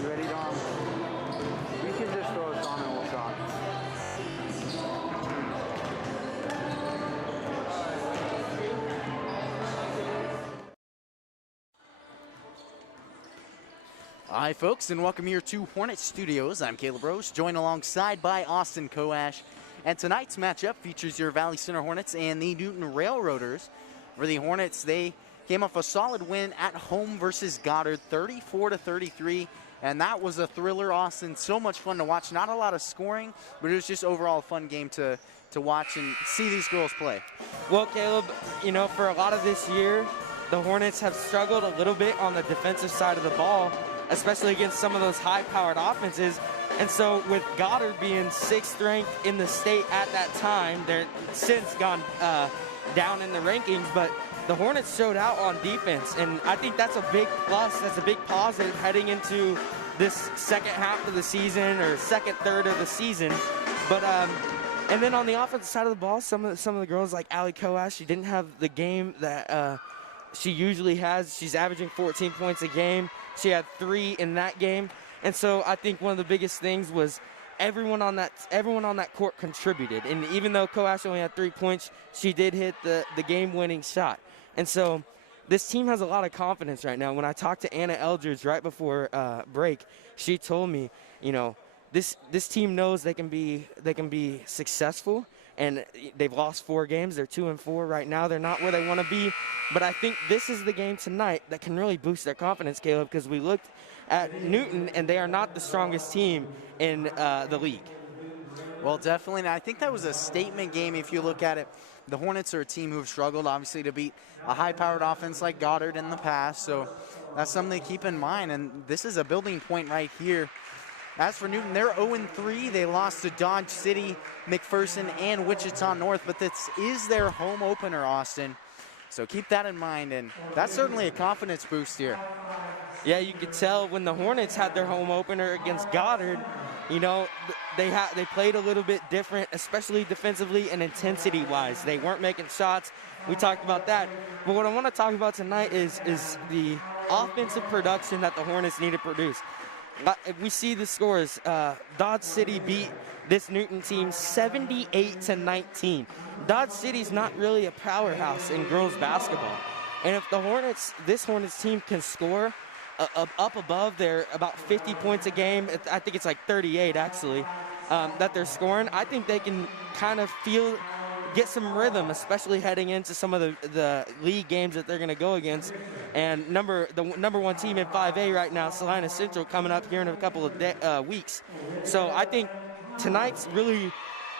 You ready, Dom? You can just throw us on and we'll talk. Hi, folks, and welcome here to Hornet Studios. I'm Caleb Rose, joined alongside by Austin Koash. And tonight's matchup features your Valley Center Hornets and the Newton Railroaders. For the Hornets, they came off a solid win at home versus Goddard, 34-33. And that was a thriller, Austin. So much fun to watch. Not a lot of scoring, but it was just overall a fun game to watch and see these girls play. Well, Caleb, you know, for a lot of this year, the Hornets have struggled a little bit on the defensive side of the ball, especially against some of those high-powered offenses. And so with Goddard being 6th ranked in the state at that time, they're since gone down in the rankings, but the Hornets showed out on defense, and I think that's a big plus, that's a big positive heading into this second half of the season or second third of the season. But and then on the offensive side of the ball, some of the girls like Allie Koash, she didn't have the game that she usually has. She's averaging 14 points a game. She had 3 in that game. And so I think one of the biggest things was everyone on that court contributed. And even though Koash only had 3 points, she did hit the game-winning shot. And so this team has a lot of confidence right now. When I talked to Anna Eldridge right before break, she told me, you know, this team knows they can be successful. And they've lost 4 games. They're 2-4 right now. They're not where they want to be. But I think this is the game tonight that can really boost their confidence, Caleb, because we looked at Newton, and they are not the strongest team in the league. Well, definitely. And I think that was a statement game if you look at it. The Hornets are a team who've struggled, obviously, to beat a high-powered offense like Goddard in the past. So that's something to keep in mind. And this is a building point right here. As for Newton, they're 0-3. They lost to Dodge City, McPherson, and Wichita North, but this is their home opener, Austin. So keep that in mind, and that's certainly a confidence boost here. Yeah, you could tell when the Hornets had their home opener against Goddard, you know, they played a little bit different, especially defensively and intensity-wise. They weren't making shots. We talked about that. But what I want to talk about tonight is the offensive production that the Hornets need to produce. We see the scores. Dodge City beat this Newton team 78-19. Dodge City's not really a powerhouse in girls basketball. And if this Hornets team can score up above their about 50 points a game, I think it's like 38 actually, that they're scoring, I think they can kind of get some rhythm, especially heading into some of the league games that they're going to go against. And the number 1 team in 5A right now, Salina Central, coming up here in a couple of weeks. So I think tonight's really,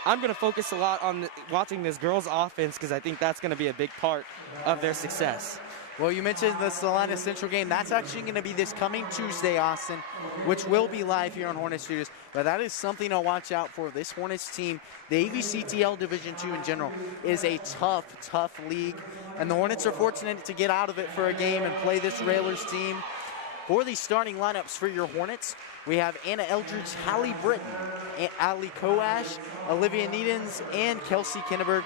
I'm going to focus a lot on watching this girls' offense because I think that's going to be a big part of their success. Well, you mentioned the Salina Central game. That's actually going to be this coming Tuesday, Austin, which will be live here on Hornet Studios. But that is something to watch out for. This Hornets team, the AVCTL Division II in general, is a tough league. And the Hornets are fortunate to get out of it for a game and play this Railers team. For the starting lineups for your Hornets, we have Anna Eldridge, Hallie Britton, Ali Koash, Olivia Needens, and Kelsey Kinneberg.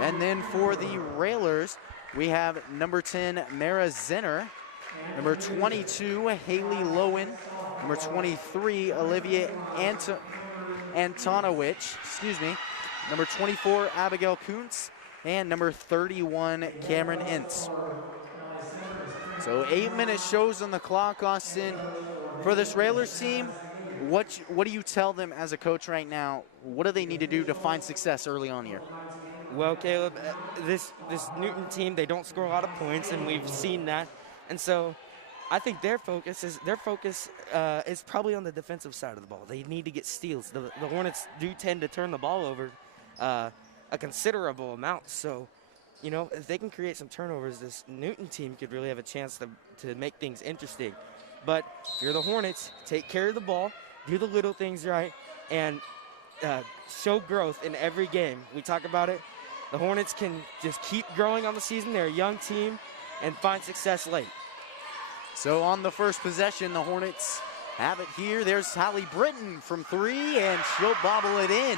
And then for the Railers, we have number 10, Mara Zinner, number 22, Haley Lowen, number 23, Olivia Antonowicz, number 24, Abigail Kuntz, and number 31, Cameron Ince. So 8 minutes shows on the clock, Austin. For this Railers team, what do you tell them as a coach right now? What do they need to do to find success early on here? Well, Caleb, this Newton team, they don't score a lot of points, and we've seen that. And so I think their focus is probably on the defensive side of the ball. They need to get steals. The Hornets do tend to turn the ball over a considerable amount. So, you know, if they can create some turnovers, this Newton team could really have a chance to make things interesting. But if you're the Hornets, take care of the ball, do the little things right, and show growth in every game. We talk about it. The Hornets can just keep growing on the season. They're a young team and find success late. So on the first possession, the Hornets have it here. There's Hallie Britton from 3, and she'll bobble it in.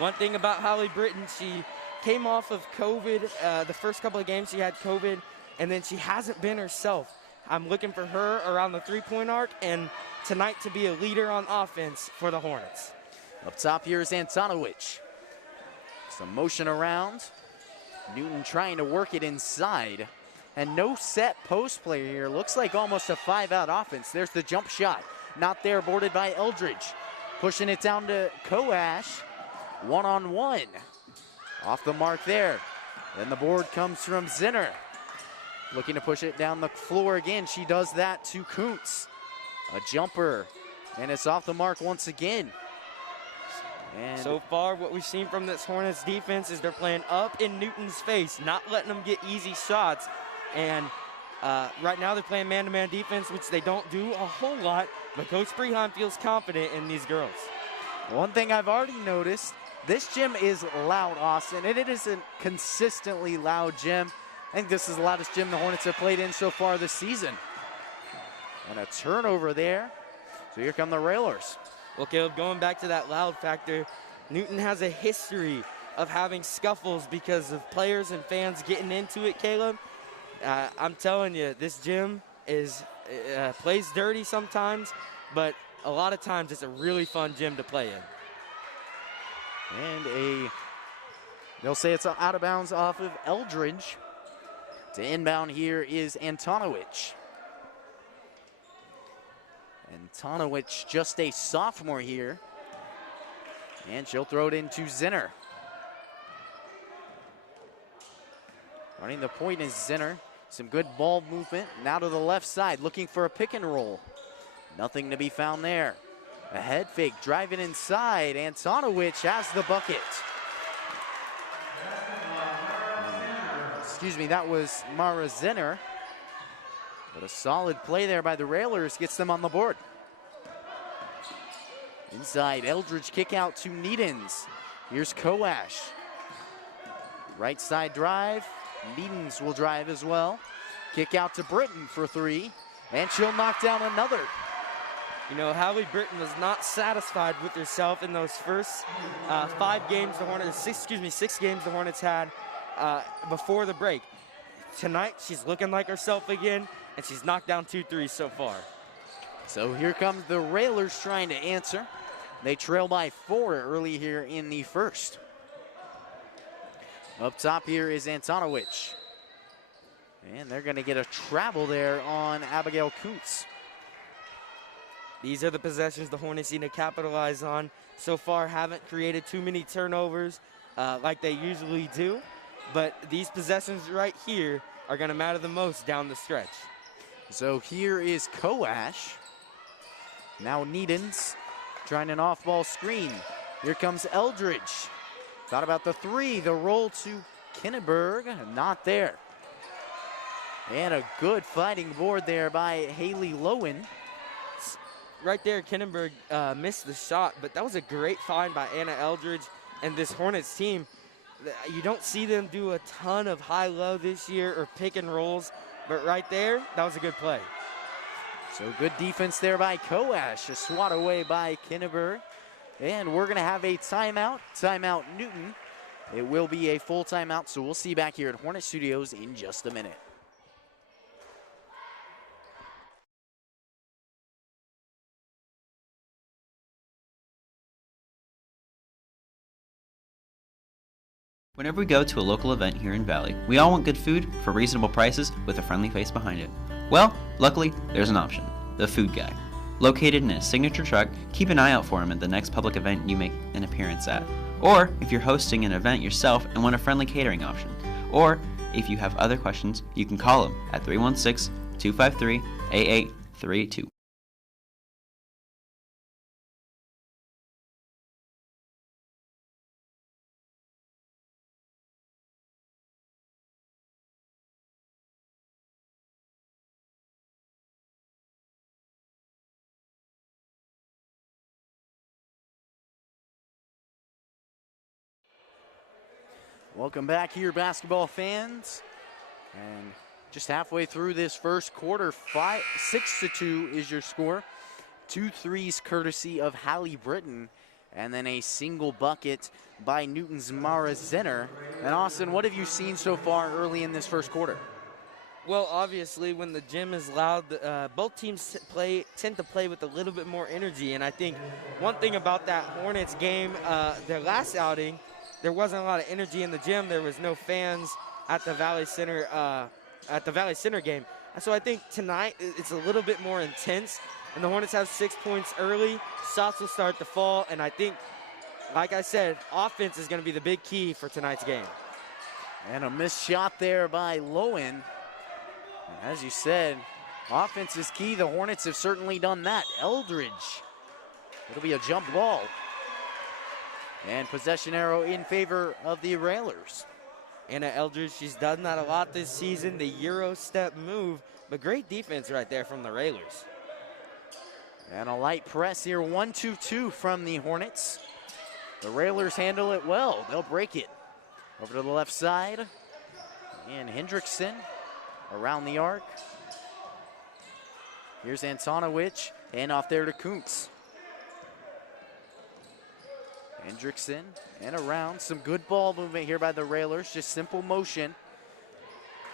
One thing about Hallie Britton, she came off of COVID. The first couple of games she had COVID, and then she hasn't been herself. I'm looking for her around the three-point arc, and tonight to be a leader on offense for the Hornets. Up top here is Antonowicz. Some motion around. Newton trying to work it inside. And no set post play here. Looks like almost a 5-out offense. There's the jump shot. Not there, boarded by Eldridge. Pushing it down to Koash. One-on-one. Off the mark there. Then the board comes from Zinner. Looking to push it down the floor again. She does that to Kuntz. A jumper. And it's off the mark once again. And so far, what we've seen from this Hornets defense is they're playing up in Newton's face, not letting them get easy shots. And right now they're playing man-to-man defense, which they don't do a whole lot, but Coach Freeheim feels confident in these girls. One thing I've already noticed, this gym is loud, Austin, and it is a consistently loud gym. I think this is the loudest gym the Hornets have played in so far this season. And a turnover there. So here come the Railers. Well, Caleb, going back to that loud factor, Newton has a history of having scuffles because of players and fans getting into it, Caleb. I'm telling you, this gym is plays dirty sometimes, but a lot of times it's a really fun gym to play in. And they'll say it's out of bounds off of Eldridge. To inbound here is Antonowicz. Antonowicz, just a sophomore here. And she'll throw it into Zinner. Running the point is Zinner. Some good ball movement. Now to the left side, looking for a pick and roll. Nothing to be found there. A head fake, driving inside. Antonowicz has the bucket. Excuse me, that was Mara Zinner. But a solid play there by the Railers gets them on the board. Inside, Eldridge kick out to Needens. Here's Koash. Right side drive. Needens will drive as well. Kick out to Britton for three. And she'll knock down another. You know, Hallie Britton was not satisfied with herself in those first 5 games the Hornets, 6 games the Hornets had before the break. Tonight, she's looking like herself again, and she's knocked down 2 threes so far. So here comes the Railers trying to answer. They trail by 4 early here in the first. Up top here is Antonowicz. And they're going to get a travel there on Abigail Kuntz. These are the possessions the Hornets need to capitalize on. So far, haven't created too many turnovers like they usually do. But these possessions right here are going to matter the most down the stretch. So here is Koash. Now Needens trying an off-ball screen. Here comes Eldridge. Thought about the three. The roll to Kinneberg. Not there. And a good fighting board there by Haley Lowen. Right there, Kinneberg missed the shot, but that was a great find by Anna Eldridge and this Hornets team. You don't see them do a ton of high-low this year or pick and rolls, but right there, that was a good play. So good defense there by Koash. A swat away by Kinneberg. And we're going to have a timeout. Timeout Newton. It will be a full timeout, so we'll see you back here at Hornet Studios in just a minute. Whenever we go to a local event here in Valley, we all want good food for reasonable prices with a friendly face behind it. Well, luckily, there's an option, the Food Guy. Located in his signature truck, keep an eye out for him at the next public event you make an appearance at. Or if you're hosting an event yourself and want a friendly catering option. Or if you have other questions, you can call him at 316-253-8832. Welcome back here, basketball fans. And just halfway through this first quarter, 6-2 is your score. 2 threes courtesy of Hallie Britton, and then a single bucket by Newton's Mara Zinner. And Austin, what have you seen so far early in this first quarter? Well, obviously, when the gym is loud, both teams tend to play with a little bit more energy. And I think one thing about that Hornets game, their last outing, there wasn't a lot of energy in the gym. There was no fans at the Valley Center game. And so I think tonight it's a little bit more intense. And the Hornets have 6 points early. Shots will start to fall. And I think, like I said, offense is going to be the big key for tonight's game. And a missed shot there by Lowen. As you said, offense is key. The Hornets have certainly done that. Eldridge. It'll be a jump ball. And possession arrow in favor of the Railers. Anna Eldridge, she's done that a lot this season, the Euro step move, but great defense right there from the Railers. And a light press here, 1-2-2 from the Hornets. The Railers handle it well. They'll break it. Over to the left side. And Hendrickson around the arc. Here's Antonowicz, and off there to Kuntz. Hendrickson and around. Some good ball movement here by the Railers. Just simple motion.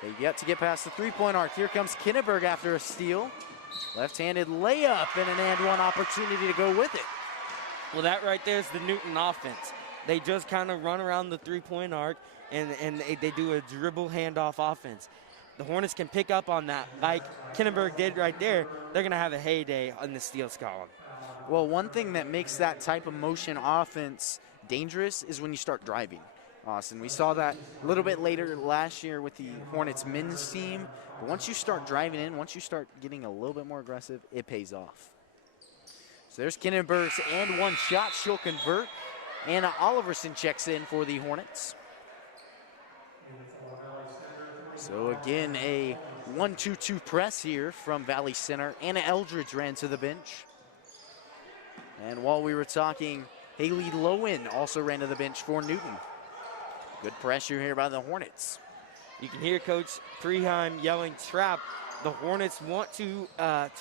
They've yet to get past the three-point arc. Here comes Kinneberg after a steal. Left-handed layup and an and-one opportunity to go with it. Well, that right there is the Newton offense. They just kind of run around the three-point arc, and they do a dribble handoff offense. The Hornets can pick up on that like Kinneberg did right there. They're going to have a heyday on the steals column. Well, one thing that makes that type of motion offense dangerous is when you start driving, Austin. We saw that a little bit later last year with the Hornets men's team. But once you start driving in, once you start getting a little bit more aggressive, it pays off. So there's Kinneberg's and one shot. She'll convert. Anna Oliverson checks in for the Hornets. So again, a 1-2-2 press here from Valley Center. Anna Eldridge ran to the bench. And while we were talking, Haley Lowen also ran to the bench for Newton. Good pressure here by the Hornets. You can hear Coach Preheim yelling trap. The Hornets want to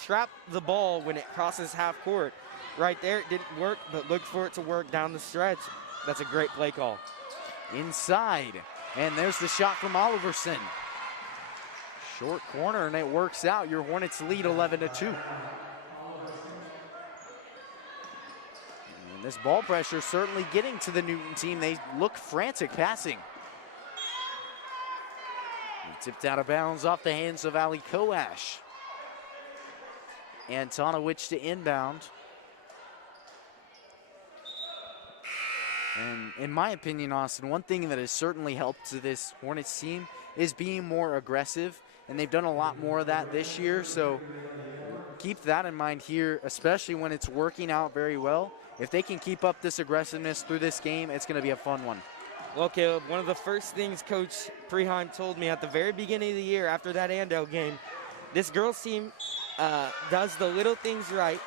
trap the ball when it crosses half court. Right there, it didn't work, but look for it to work down the stretch. That's a great play call. Inside, and there's the shot from Oliverson. Short corner, and it works out. Your Hornets lead 11-2. And this ball pressure certainly getting to the Newton team. They look frantic passing. Tipped out of bounds off the hands of Ali Koash. Antonowicz to inbound. And in my opinion, Austin, one thing that has certainly helped to this Hornets team is being more aggressive. And they've done a lot more of that this year. So keep that in mind here, especially when it's working out very well. If they can keep up this aggressiveness through this game, it's going to be a fun one. Well, Caleb, one of the first things Coach Preheim told me at the very beginning of the year after that Andale game, this girls team does the little things right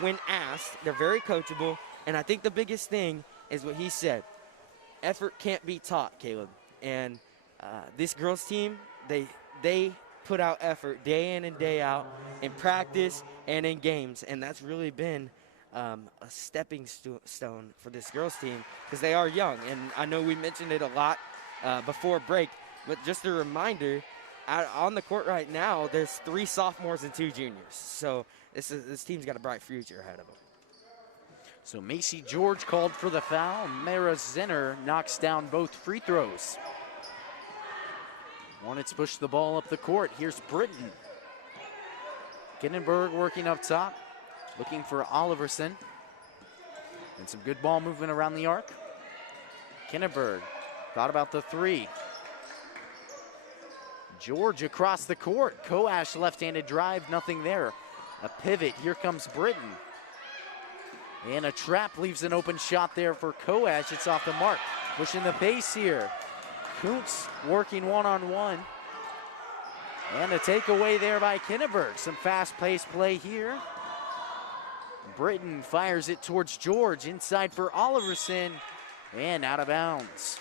when asked. They're very coachable. And I think the biggest thing is what he said. Effort can't be taught, Caleb. And this girls team, they put out effort day in and day out in practice and in games. And that's really been a stepping stone for this girls team because they are young. And I know we mentioned it a lot before break, but just a reminder, on the court right now, there's 3 sophomores and 2 juniors. So this team's got a bright future ahead of them. So Macy George called for the foul. Mara Zinner knocks down both free throws. Hornets push the ball up the court. Here's Britton. Kinneberg working up top, looking for Oliverson. And some good ball movement around the arc. Kinneberg thought about the 3. George across the court. Koash left-handed drive, nothing there. A pivot, here comes Britton. And a trap leaves an open shot there for Koash. It's off the mark. Pushing the pace here. Kuntz working one-on-one. And a takeaway there by Kinneberg. Some fast-paced play here. Britton fires it towards George. Inside for Oliverson. And out of bounds.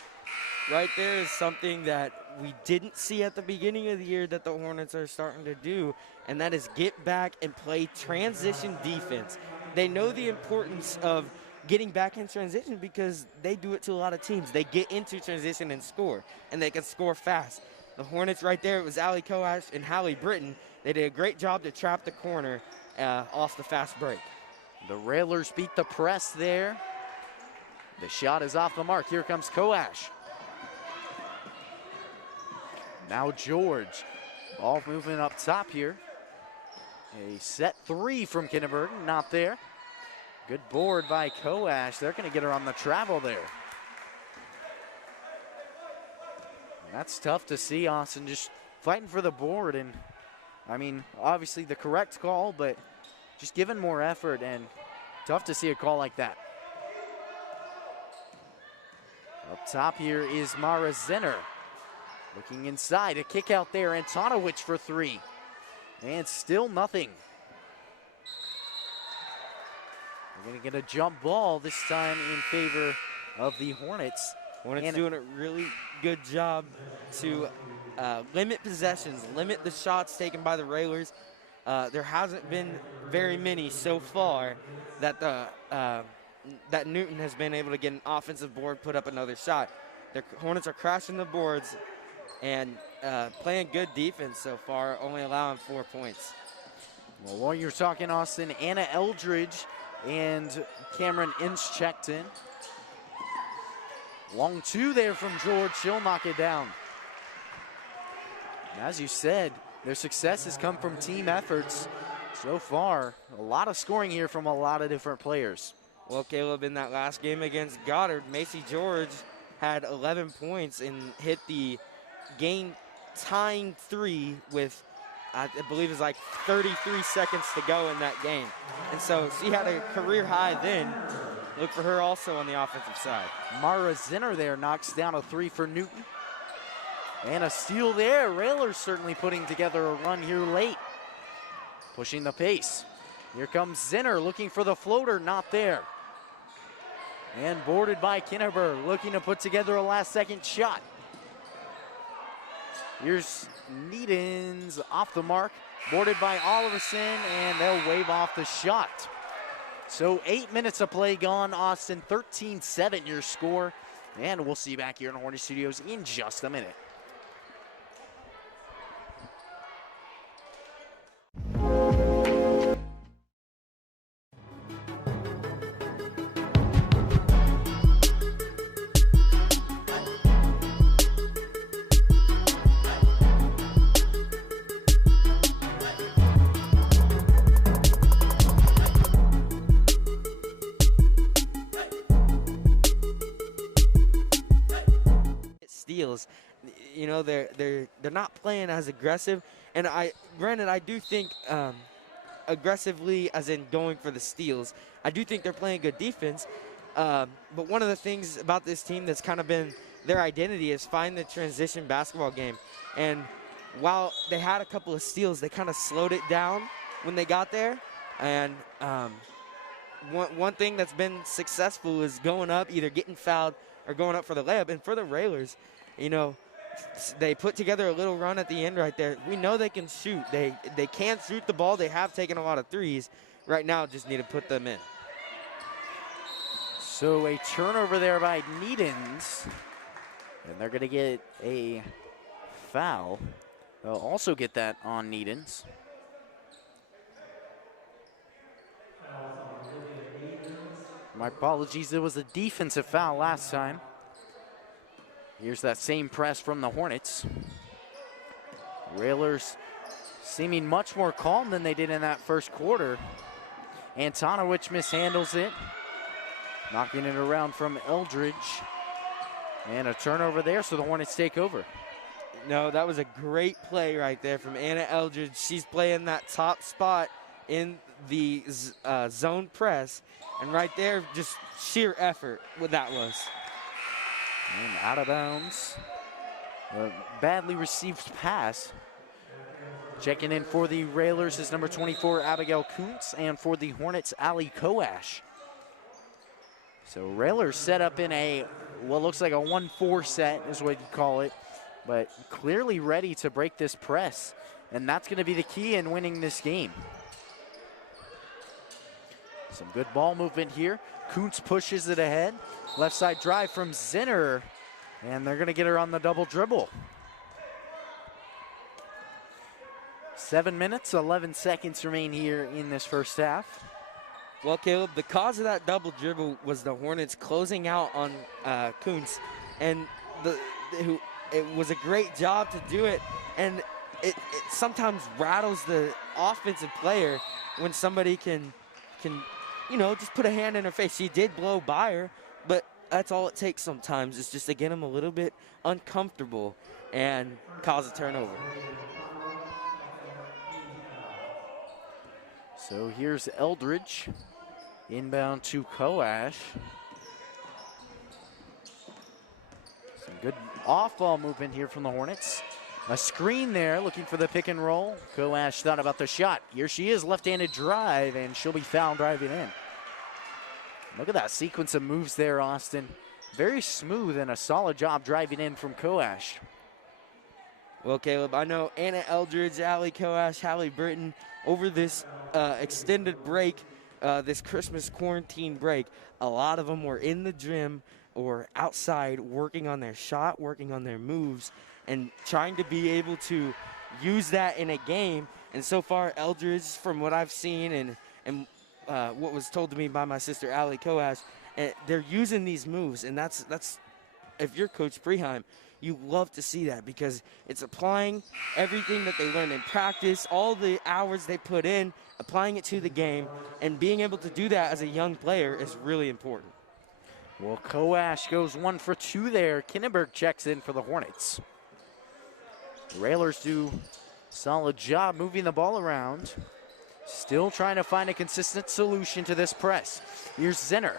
Right there is something that we didn't see at the beginning of the year that the Hornets are starting to do, and that is get back and play transition defense. They know the importance of getting back in transition because they do it to a lot of teams. They get into transition and score, and they can score fast. the Hornets right there, it was Allie Coash and Hallie Britton. They did a great job to trap the corner off the fast break. The Railers beat the press there. The shot is off the mark. Here comes Coash. Now George. Ball moving up top here. A set three from Kinderbergen, not there. Good board by Coash. They're going to get her on the travel there. And that's tough to see, Austin, just fighting for the board. And, I mean, obviously the correct call, but just giving more effort, and tough to see a call like that. Up top here is Mara Zinner. Looking inside, a kick out there, Antonowicz for three. And still nothing. We're gonna get a jump ball this time in favor of the Hornets. Hornets doing a really good job to limit possessions, limit the shots taken by the Railers. There hasn't been very many so far that that Newton has been able to get an offensive board, put up another shot. The Hornets are crashing the boards and playing good defense so far, only allowing 4 points. Well, while you're talking, Austin, Anna Eldridge and Cameron Inch checked in. Long two there from George. She'll knock it down. And as you said, their success has come from team efforts. So far, a lot of scoring here from a lot of different players. Well, Caleb, in that last game against Goddard, Macy George had 11 points and hit the game-tying three with, I believe it's like 33 seconds to go in that game. And so she had a career high then. Look for her also on the offensive side. Mara Zinner there knocks down a three for Newton. And a steal there. Railers certainly putting together a run here late. Pushing the pace. Here comes Zinner looking for the floater, not there. And boarded by Kinneberg, looking to put together a last-second shot. Here's Needens off the mark, boarded by Oliverson, and they'll wave off the shot. So 8 minutes of play gone, Austin, 13-7 your score. And we'll see you back here in Hornet Studios in just a minute. Steals, you know, they're not playing as aggressive, and granted I do think aggressively as in going for the steals. I do think they're playing good defense, but one of the things about this team that's kind of been their identity is find the transition basketball game. And while they had a couple of steals, they kind of slowed it down when they got there. And one thing that's been successful is going up, either getting fouled or going up for the layup. And for the Railers, you know, they put together a little run at the end right there. We know they can shoot. They can shoot the ball. They have taken a lot of threes. Right now, just need to put them in. So a turnover there by Needens. And they're going to get a foul. They'll also get that on Needens. My apologies, it was a defensive foul last time. Here's that same press from the Hornets. Railers seeming much more calm than they did in that first quarter. Antonowicz mishandles it, knocking it around from Eldridge. And a turnover there, so the Hornets take over. No, that was a great play right there from Anna Eldridge. She's playing that top spot in the zone press. And right there, just sheer effort what that was. And out of bounds. A badly received pass. Checking in for the Railers is number 24, Abigail Kuntz, and for the Hornets, Allie Coash. So Railers set up in a, what looks like a 1-4 set is what you call it, but clearly ready to break this press. And that's going to be the key in winning this game. Some good ball movement here. Kuntz pushes it ahead. Left side drive from Zinner. And they're going to get her on the double dribble. 7 minutes, 11 seconds remain here in this first half. Well, Caleb, the cause of that double dribble was the Hornets closing out on Kuntz, and it was a great job to do it, and it sometimes rattles the offensive player when somebody can just put a hand in her face. She did blow by her, but that's all it takes sometimes, is just to get them a little bit uncomfortable and cause a turnover. So here's Eldridge, inbound to Coash. Some good off-ball movement here from the Hornets. A screen there, looking for the pick and roll. Coash thought about the shot. Here she is, left-handed drive, and she'll be fouled driving in. Look at that sequence of moves there, Austin. Very smooth and a solid job driving in from Coash. Well, Caleb, I know Anna Eldridge, Allie Coash, Hallie Britton, over this extended break, this Christmas quarantine break, a lot of them were in the gym or outside working on their shot, working on their moves, and trying to be able to use that in a game. And so far, Eldridge, from what I've seen and what was told to me by my sister Allie Coash, they're using these moves, and that's if you're Coach Preheim, you love to see that, because it's applying everything that they learned in practice, all the hours they put in, applying it to the game, and being able to do that as a young player is really important. Well, Coash goes 1 for 2 there. Kinneberg checks in for the Hornets. The Railers do a solid job moving the ball around. Still trying to find a consistent solution to this press. Here's Zinner.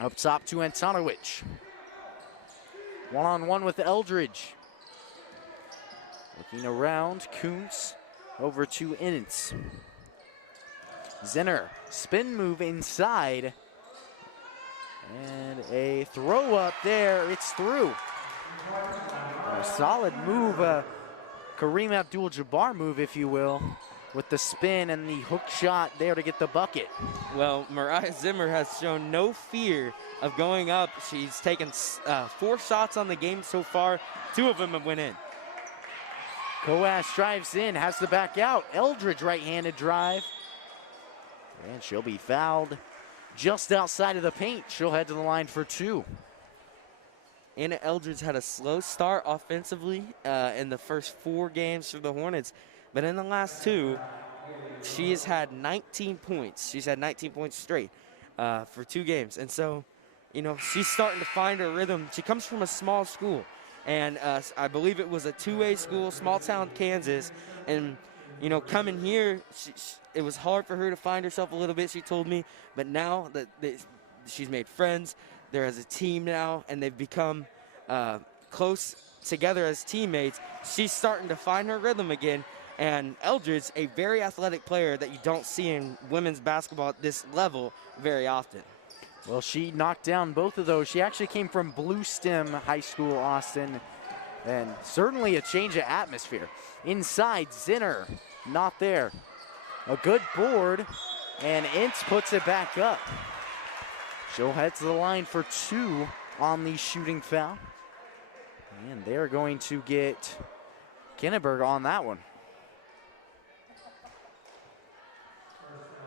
Up top to Antonowicz. One-on-one with Eldridge. Looking around, Kuntz over to Innes. Zinner, spin move inside. And a throw up there, it's through. A solid move, Kareem Abdul-Jabbar move, if you will, with the spin and the hook shot there to get the bucket. Well, Mariah Zimmer has shown no fear of going up. She's taken 4 shots on the game so far. 2 of them have went in. Coash drives in, has to back out. Eldridge right-handed drive. And she'll be fouled just outside of the paint. She'll head to the line for 2. Anna Eldridge had a slow start offensively in the first 4 games for the Hornets. But in the last 2, she has had 19 points. She's had 19 points straight for 2 games. And so, she's starting to find her rhythm. She comes from a small school. And I believe it was a 2A school, small town Kansas. And, coming here, it was hard for her to find herself a little bit, she told me. But now that she's made friends, they're as a team now, and they've become close together as teammates, she's starting to find her rhythm again. And Eldridge, a very athletic player that you don't see in women's basketball at this level very often. Well, she knocked down both of those. She actually came from Blue Stem High School, Austin, and certainly a change of atmosphere. Inside, Zinner, not there. A good board, and Ince puts it back up. She'll head to the line for 2 on the shooting foul. And they're going to get Kinneberg on that one.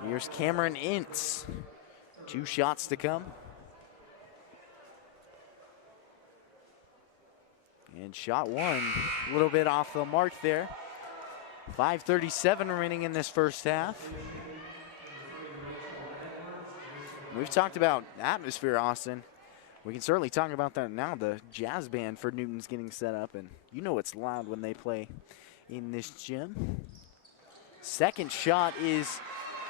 Here's Cameron Ince. 2 shots to come. And shot 1, a little bit off the mark there. 5:37 remaining in this first half. We've talked about atmosphere, Austin. We can certainly talk about that now. The jazz band for Newton's getting set up, and it's loud when they play in this gym. Second shot is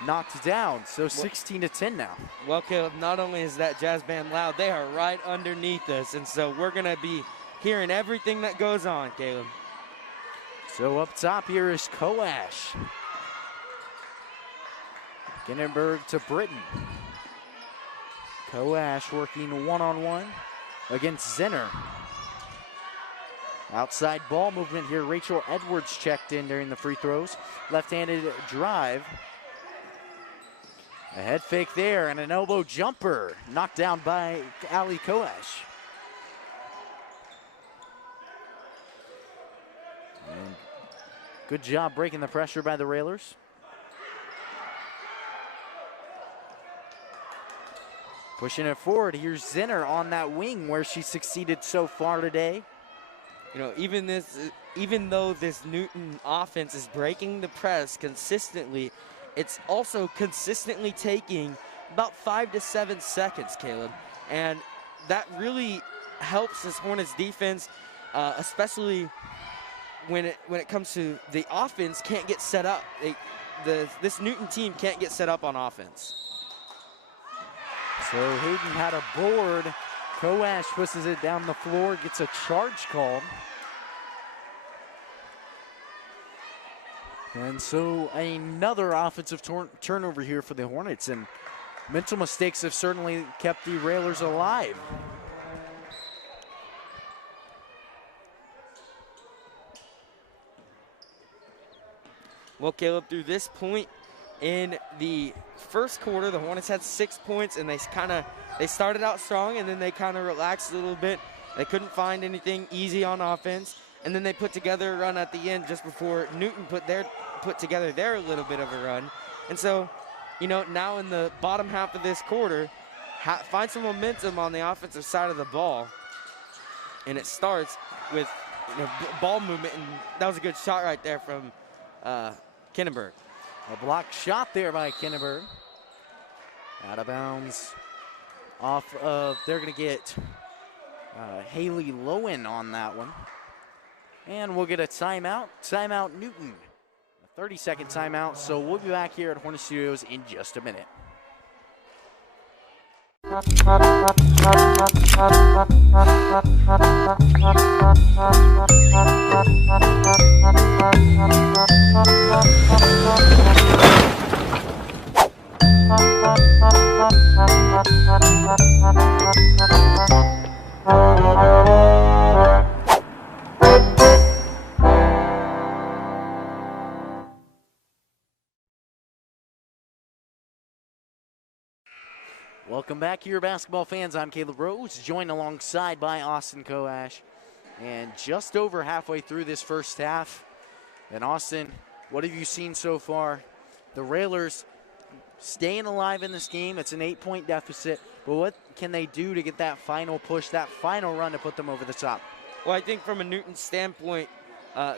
knocked down, so 16-10 now. Well, Caleb, not only is that jazz band loud, they are right underneath us, and so we're going to be hearing everything that goes on, Caleb. So up top here is Coash. Kinneberg to Britton. Coash working one-on-one against Zinner. Outside ball movement here. Rachel Edwards checked in during the free throws. Left-handed drive. A head fake there and an elbow jumper knocked down by Allie Coash. And Good job breaking the pressure by the Railers. Pushing it forward, here's Zinner on that wing where she succeeded so far today. You know, even though this Newton offense is breaking the press consistently, it's also consistently taking about 5 to 7 seconds, Caleb. And that really helps this Hornets defense, especially when it comes to the offense can't get set up. This Newton team can't get set up on offense. So Hayden had a board. Koash pushes it down the floor, gets a charge called. And so another offensive turnover here for the Hornets, and mental mistakes have certainly kept the Railers alive. Well, Caleb, through this point in the first quarter, the Hornets had 6 points, and they started out strong, and then they kind of relaxed a little bit. They couldn't find anything easy on offense, and then they put together a run at the end just before Newton put together their little bit of a run. And so, you know, now in the bottom half of this quarter, find some momentum on the offensive side of the ball, and it starts with ball movement, and that was a good shot right there from Kinneberg. A block shot there by Kinneberg. Out of bounds. Off of, they're going to get Haley Lowen on that one. And we'll get a timeout. Timeout Newton. A 30-second timeout. So we'll be back here at Hornet Studios in just a minute. Welcome back here, basketball fans. I'm Caleb Rose, joined alongside by Austin Koash. And just over halfway through this first half. And Austin, what have you seen so far? The Railers staying alive in this game. It's an 8-point deficit. But what can they do to get that final push, that final run to put them over the top? Well, I think from a Newton standpoint,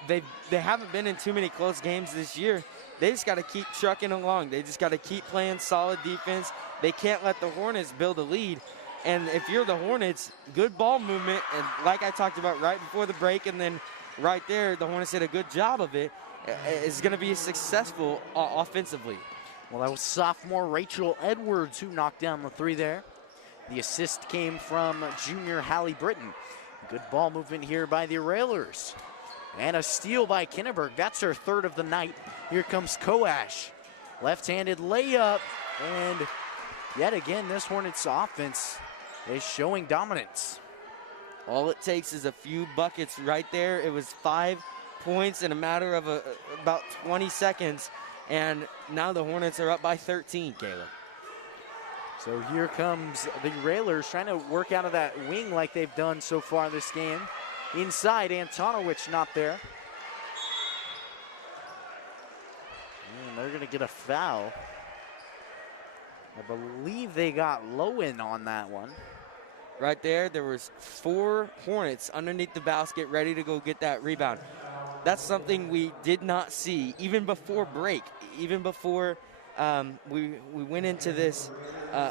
they haven't been in too many close games this year. They just got to keep trucking along. They just got to keep playing solid defense. They can't let the Hornets build a lead. And if you're the Hornets, good ball movement, and like I talked about right before the break, and then right there, the Hornets did a good job of it, is going to be successful offensively. Well, that was sophomore Rachel Edwards who knocked down the three there. The assist came from junior Hallie Britton. Good ball movement here by the Railers. And a steal by Kinneberg. That's her third of the night. Here comes Koash. Left-handed layup. And yet again, this Hornets offense is showing dominance. All it takes is a few buckets right there. It was 5 points in a matter of about 20 seconds. And now the Hornets are up by 13, Caleb. So here comes the Railers trying to work out of that wing like they've done so far this game. Inside, Antonowicz not there. And they're going to get a foul. I believe they got Lowen on that one. Right there was 4 Hornets underneath the basket ready to go get that rebound. That's something we did not see even before break, even before we went into this,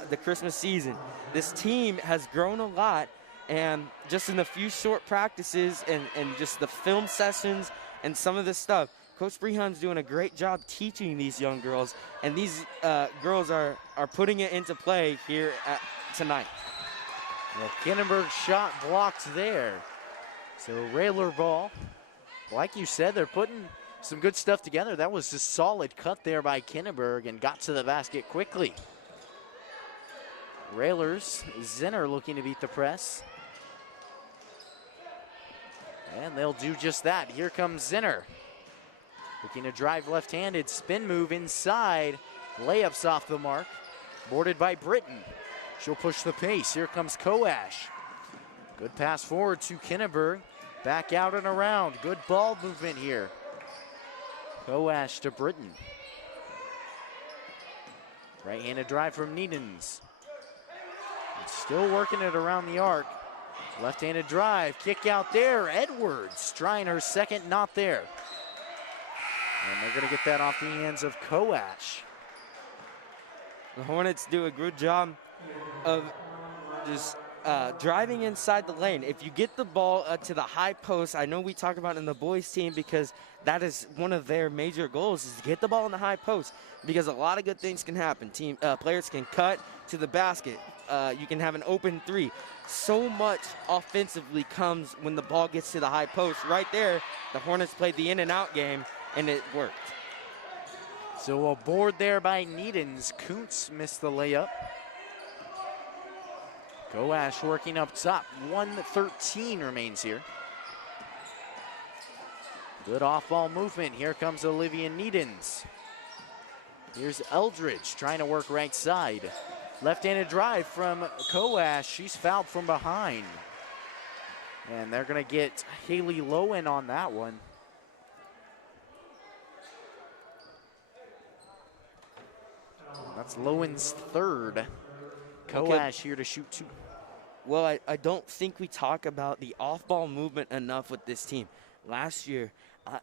the Christmas season. This team has grown a lot, and just in the few short practices and just the film sessions and some of this stuff, Coach Brehan's doing a great job teaching these young girls, and these girls are putting it into play here tonight. Well, Kinneberg's shot blocked there. So Railer ball. Like you said, they're putting some good stuff together. That was a solid cut there by Kinneberg and got to the basket quickly. Railers, Zinner looking to beat the press. And they'll do just that. Here comes Zinner. Looking to drive left-handed, spin move inside. Layups off the mark. Boarded by Britton. She'll push the pace. Here comes Koash. Good pass forward to Kinneberg. Back out and around. Good ball movement here. Koash to Britton. Right-handed drive from Needens. Still working it around the arc. Left-handed drive, kick out there. Edwards trying her second, not there. And they're gonna get that off the hands of Koash. The Hornets do a good job of just driving inside the lane. If you get the ball to the high post, I know we talk about it in the boys team because that is one of their major goals is to get the ball in the high post because a lot of good things can happen. Players can cut to the basket. You can have an open three. So much offensively comes when the ball gets to the high post. Right there, the Hornets played the in and out game and it worked. So a board there by Needens. Kuntz missed the layup. Koash working up top. 1:13 remains here. Good off-ball movement. Here comes Olivia Needens. Here's Eldridge trying to work right side. Left-handed drive from Koash. She's fouled from behind. And they're going to get Haley Lowen on that one. That's Lowen's third. Koash here to shoot 2. Well, I don't think we talk about the off-ball movement enough with this team. Last year,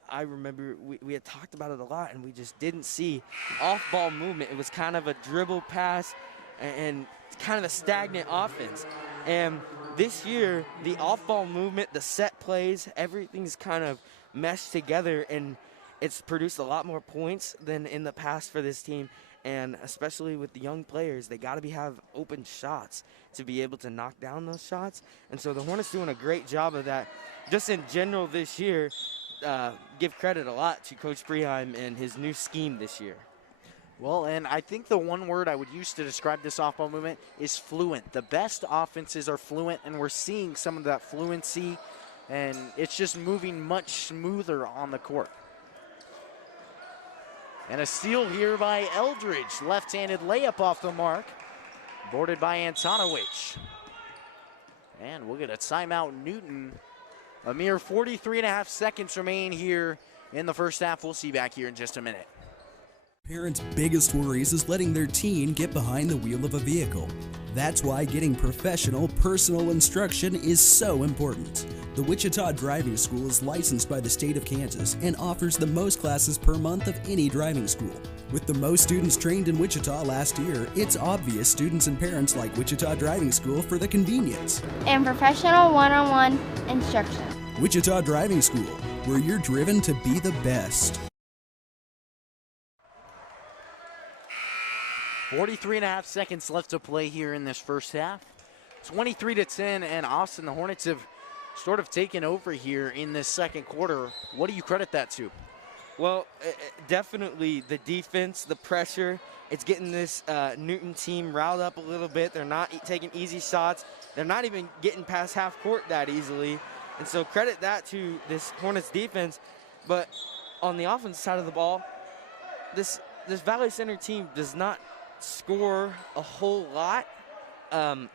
I remember we had talked about it a lot, and we just didn't see off-ball movement. It was kind of a dribble pass and kind of a stagnant offense. And this year, the off-ball movement, the set plays, everything's kind of meshed together, and it's produced a lot more points than in the past for this team. And especially with the young players, they got to have open shots to be able to knock down those shots. And so the Hornets doing a great job of that. Just in general this year, give credit a lot to Coach Preheim and his new scheme this year. Well, and I think the one word I would use to describe this off-ball movement is fluent. The best offenses are fluent, and we're seeing some of that fluency, and it's just moving much smoother on the court. And a steal here by Eldridge. Left-handed layup off the mark. Boarded by Antonowicz. And we'll get a timeout, Newton. A mere 43.5 seconds remain here in the first half. We'll see you back here in just a minute. Parents' biggest worries is letting their teen get behind the wheel of a vehicle. That's why getting professional, personal instruction is so important. The Wichita Driving School is licensed by the state of Kansas and offers the most classes per month of any driving school. With the most students trained in Wichita last year, it's obvious students and parents like Wichita Driving School for the convenience and professional one-on-one instruction. Wichita Driving School, where you're driven to be the best. 43.5 seconds left to play here in this first half. 23-10, and Austin, the Hornets have sort of taken over here in this second quarter. What do you credit that to? Well, definitely the defense, the pressure. It's getting this Newton team riled up a little bit. They're not taking easy shots. They're not even getting past half court that easily. And so credit that to this Hornets defense. But on the offensive side of the ball, this Valley Center team does not score a whole lot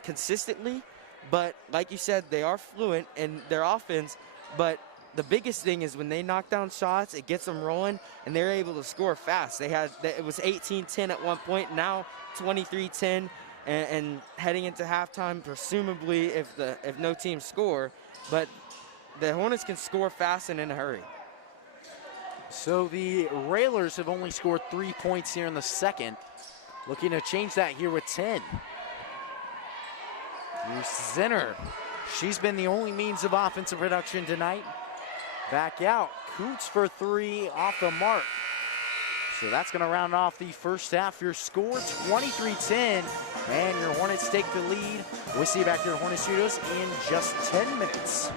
consistently. But like you said, they are fluent in their offense. But the biggest thing is when they knock down shots, it gets them rolling, and they're able to score fast. It was 18-10 at one point, now 23-10, and heading into halftime, presumably if no team score. But the Hornets can score fast and in a hurry. So the Railers have only scored 3 points here in the second. Looking to change that here with 10. Here's Zinner. She's been the only means of offensive production tonight. Back out. Kuntz for 3 off the mark. So that's going to round off the first half. Your score, 23-10, and your Hornets take the lead. We'll see you back here at Hornet Studios in just 10 minutes.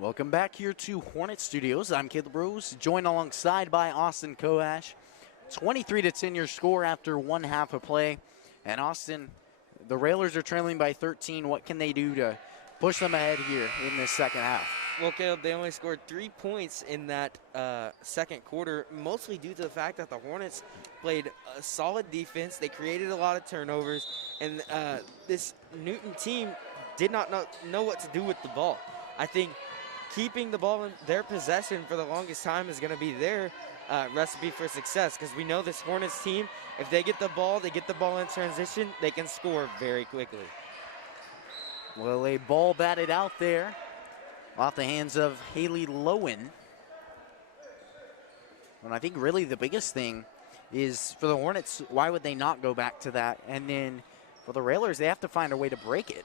Welcome back here to Hornet Studios. I'm Caleb Rose, joined alongside by Austin Koash. 23-10 your score after one half of play. And Austin, the Railers are trailing by 13. What can they do to push them ahead here in this second half? Well, Caleb, they only scored 3 points in that second quarter, mostly due to the fact that the Hornets played a solid defense. They created a lot of turnovers, and this Newton team did not know what to do with the ball. I think keeping the ball in their possession for the longest time is going to be their recipe for success, because we know this Hornets team, if they get the ball in transition, they can score very quickly. Well, a ball batted out there off the hands of Haley Lowen. And I think really the biggest thing is for the Hornets, why would they not go back to that? And then for the Railers, they have to find a way to break it.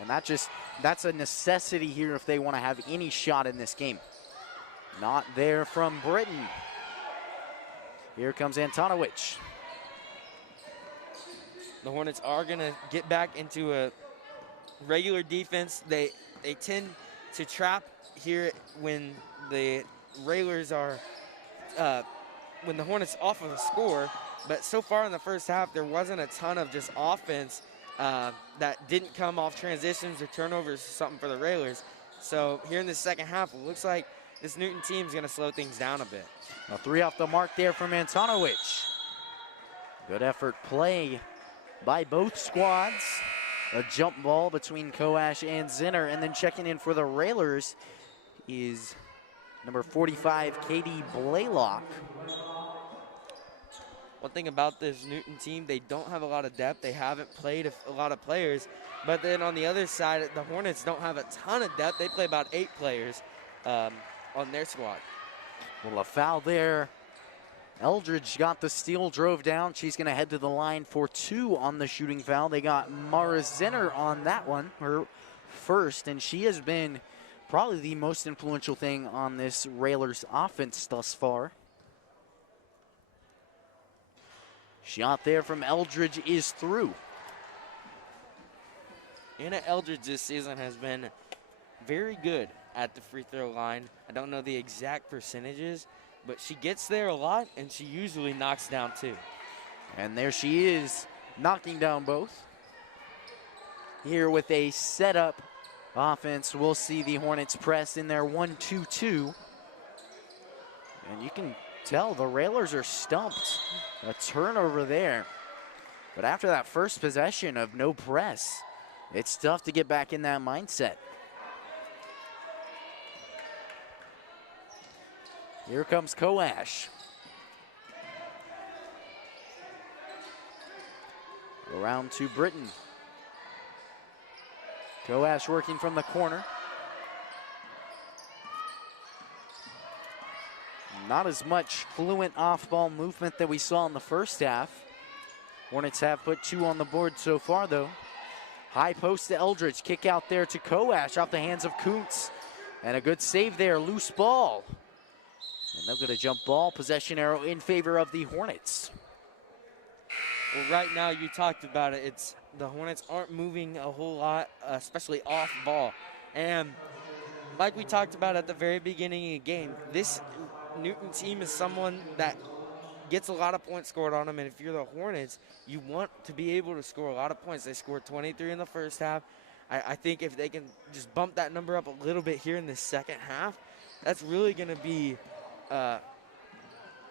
And that's a necessity here if they want to have any shot in this game. Not there from Britton. Here comes Antonowicz. The Hornets are going to get back into a regular defense. They tend to trap here when the Railers are, when the Hornets off of a score. But so far in the first half, there wasn't a ton of just offense that didn't come off transitions or turnovers or something for the Railers. So here in the second half, it looks like this Newton team is going to slow things down a bit. A 3 off the mark there from Antonowicz. Good effort play by both squads. A jump ball between Koash and Zinner, and then checking in for the Railers is number 45, Katie Blaylock. One thing about this Newton team, they don't have a lot of depth. They haven't played a lot of players. But then on the other side, the Hornets don't have a ton of depth. They play about 8 players on their squad. Well, a foul there. Eldridge got the steal, drove down. She's going to head to the line for 2 on the shooting foul. They got Mara Zinner on that one, her first, and she has been probably the most influential thing on this Railers offense thus far. Shot there from Eldridge is through. Anna Eldridge this season has been very good at the free throw line. I don't know the exact percentages, but she gets there a lot, and she usually knocks down 2. And there she is, knocking down both. Here with a setup offense, we'll see the Hornets press in their 1-2-2. And you can tell the Railers are stumped. A turnover there. But after that first possession of no press, it's tough to get back in that mindset. Here comes Koash. Around to Britton. Koash working from the corner. Not as much fluent off-ball movement that we saw in the first half. Hornets have put 2 on the board so far, though. High post to Eldridge. Kick out there to Koash off the hands of Kuntz. And a good save there, loose ball. And they'll get a jump ball, possession arrow in favor of the Hornets. Well, right now, you talked about it. It's the Hornets aren't moving a whole lot, especially off ball. And like we talked about at the very beginning of the game, this Newton team is someone that gets a lot of points scored on them, and if you're the Hornets, you want to be able to score a lot of points. They scored 23 in the first half. I think if they can just bump that number up a little bit here in the second half, that's really going to be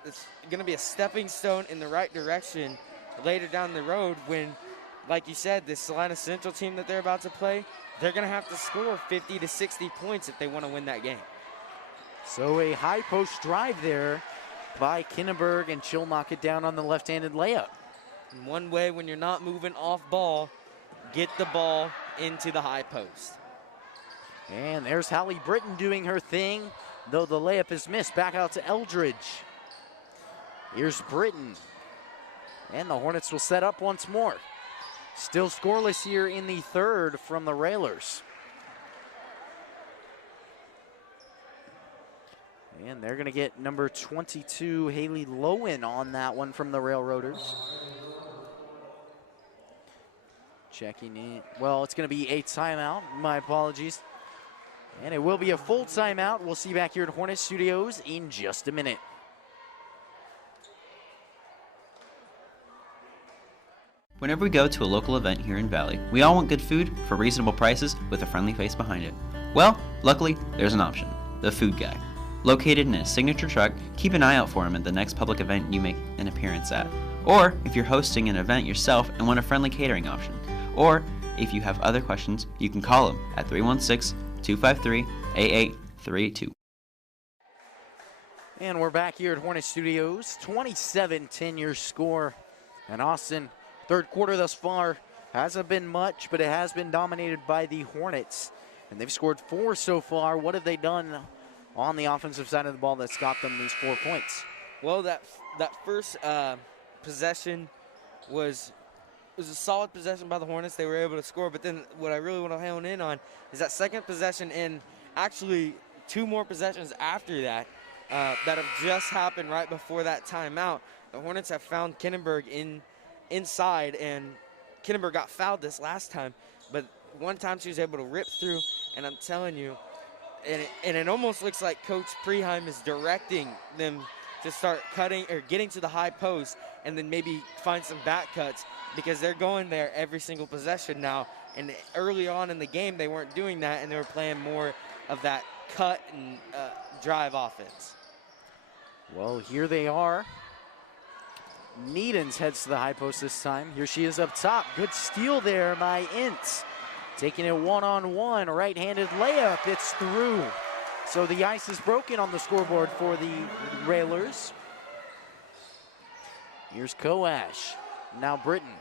it's going to be a stepping stone in the right direction later down the road when, like you said, this Salina Central team that they're about to play, they're going to have to score 50 to 60 points if they want to win that game. So a high post drive there by Kinneberg, and she'll knock it down on the left-handed layup. And one way when you're not moving off ball, get the ball into the high post. And there's Hallie Britton doing her thing, though the layup is missed. Back out to Eldridge. Here's Britton. And the Hornets will set up once more. Still scoreless here in the third from the Railers. And they're going to get number 22, Haley Lowen, on that one from the Railroaders. Checking in. Well, it's going to be a timeout. My apologies. And it will be a full timeout. We'll see you back here at Hornet Studios in just a minute. Whenever we go to a local event here in Valley, we all want good food for reasonable prices with a friendly face behind it. Well, luckily, there's an option, the Food Guy. Located in his signature truck, keep an eye out for him at the next public event you make an appearance at. Or if you're hosting an event yourself and want a friendly catering option. Or if you have other questions, you can call him at 316-253-8832. And we're back here at Hornet Studios. 27-10 your score. And Austin, third quarter thus far, hasn't been much, but it has been dominated by the Hornets. And they've scored 4 so far. What have they done on the offensive side of the ball that's got them these 4 points? Well, that first possession was a solid possession by the Hornets. They were able to score, but then what I really want to hone in on is that second possession and actually 2 more possessions after that that have just happened right before that timeout. The Hornets have found Kinenberg inside, and Kinenberg got fouled this last time, but one time she was able to rip through, and I'm telling you, and it almost looks like Coach Preheim is directing them to start cutting or getting to the high post and then maybe find some back cuts, because they're going there every single possession now. And early on in the game, they weren't doing that, and they were playing more of that cut and drive offense. Well, here they are. Needens heads to the high post this time. Here she is up top. Good steal there by Ince. Taking it one-on-one, right-handed layup. It's through. So the ice is broken on the scoreboard for the Railers. Here's Koash. Now Britton.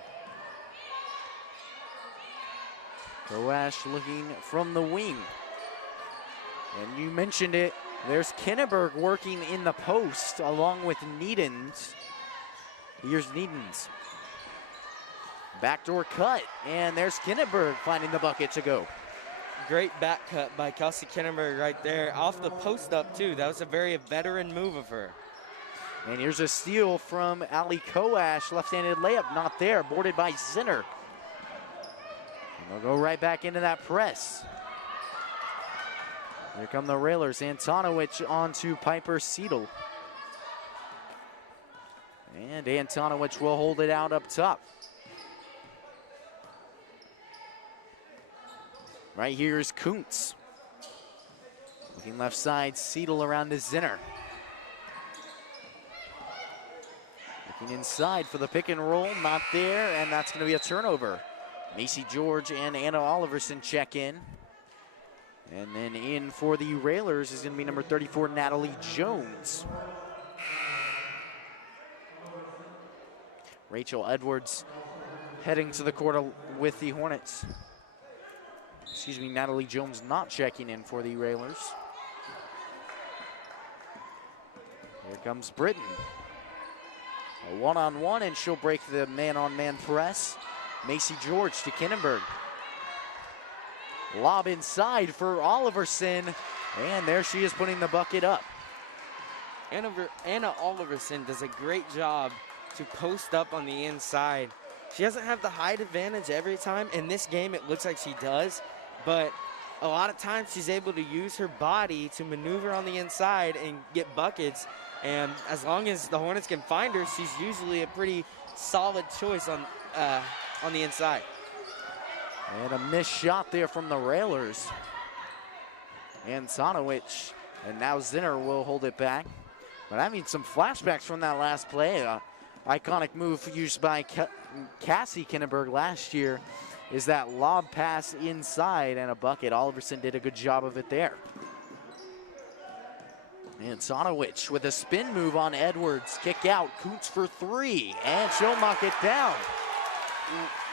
Koash looking from the wing. And you mentioned it. There's Kinneberg working in the post along with Needens. Here's Needens. Backdoor cut, and there's Kinneberg finding the bucket to go. Great back cut by Kelsey Kinneberg right there. Off the post up, too. That was a very veteran move of her. And here's a steal from Ali Koash. Left-handed layup, not there. Boarded by Zinner. And they'll go right back into that press. Here come the Railers. Antonowicz onto Piper Seidel. And Antonowicz will hold it out up top. Right here is Kuntz. Looking left side, Seidel around to Zinner. Looking inside for the pick and roll, not there, and that's gonna be a turnover. Macy George and Anna Oliverson check in. And then in for the Railers is gonna be number 34, Natalie Jones. Rachel Edwards heading to the court with the Hornets. Excuse me, Natalie Jones not checking in for the Railers. Here comes Britton. A one-on-one, and she'll break the man-on-man press. Macy George to Kinneberg. Lob inside for Oliverson, and there she is putting the bucket up. Anna Oliverson does a great job to post up on the inside. She doesn't have the height advantage every time. In this game, it looks like she does, but a lot of times she's able to use her body to maneuver on the inside and get buckets. And as long as the Hornets can find her, she's usually a pretty solid choice on the inside. And a missed shot there from the Railers. Antonowicz, and now Zinner will hold it back. But I mean, some flashbacks from that last play. Iconic move used by Cassie Kinneberg last year is that lob pass inside and a bucket. Oliverson did a good job of it there. Antonowicz with a spin move on Edwards. Kick out, Kuntz for 3, and she'll knock it down.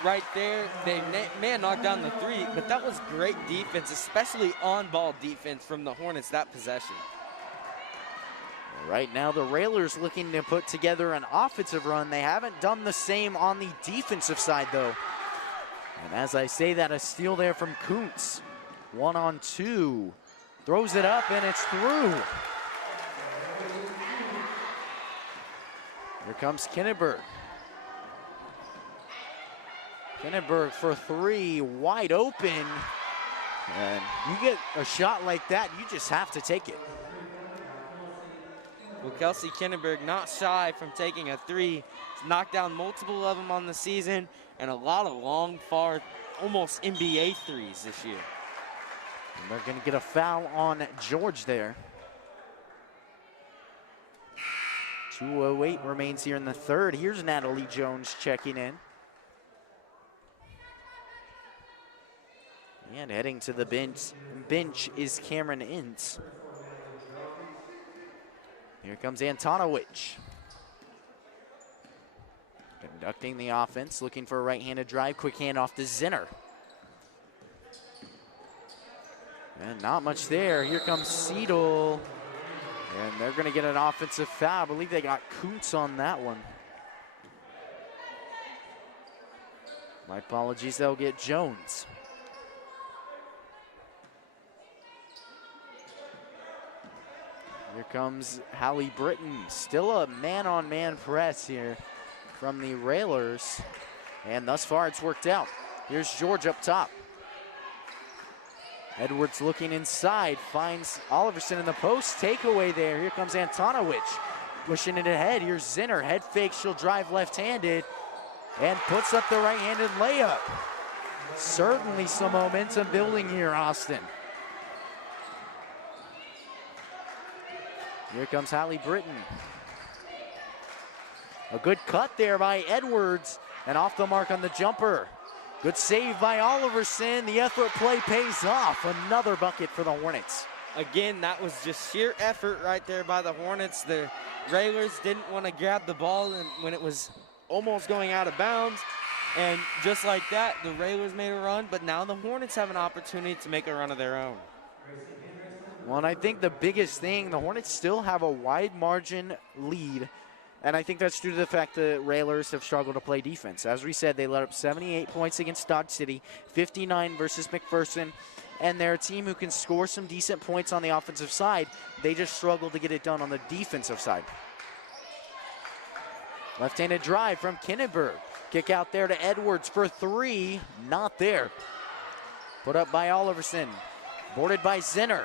Right there, they may have knocked down the 3, but that was great defense, especially on-ball defense from the Hornets that possession. Right now, the Railers looking to put together an offensive run. They haven't done the same on the defensive side, though. And as I say that, a steal there from Kuntz. 1-on-2. Throws it up, and it's through. Here comes Kinneberg. Kinneberg for 3, wide open. And you get a shot like that, you just have to take it. Well, Kelsey Kinneberg not shy from taking a three. He's knocked down multiple of them on the season and a lot of long, far, almost NBA threes this year. And they're going to get a foul on George there. 2:08 remains here in the third. Here's Natalie Jones checking in. And heading to the bench is Cameron Ince. Here comes Antonowicz. Conducting the offense, looking for a right-handed drive. Quick handoff to Zinner. And not much there. Here comes Seidel. And they're going to get an offensive foul. I believe they got Kuntz on that one. My apologies, they'll get Jones. Here comes Hallie Britton. Still a man-on-man press here from the Railers. And thus far, it's worked out. Here's George up top. Edwards looking inside, finds Oliverson in the post. Takeaway there. Here comes Antonowicz pushing it ahead. Here's Zinner. Head fake. She'll drive left-handed and puts up the right-handed layup. Certainly some momentum building here, Austin. Here comes Hallie Britton. A good cut there by Edwards and off the mark on the jumper. Good save by Oliverson. The effort play pays off. Another bucket for the Hornets. Again, that was just sheer effort right there by the Hornets. The Railers didn't want to grab the ball when it was almost going out of bounds. And just like that, the Railers made a run, but now the Hornets have an opportunity to make a run of their own. Well, and I think the biggest thing, the Hornets still have a wide margin lead. And I think that's due to the fact the Railers have struggled to play defense. As we said, they let up 78 points against Dodge City, 59 versus McPherson. And they're a team who can score some decent points on the offensive side. They just struggle to get it done on the defensive side. Left-handed drive from Kinneberg. Kick out there to Edwards for three. Not there. Put up by Oliverson. Boarded by Zinner.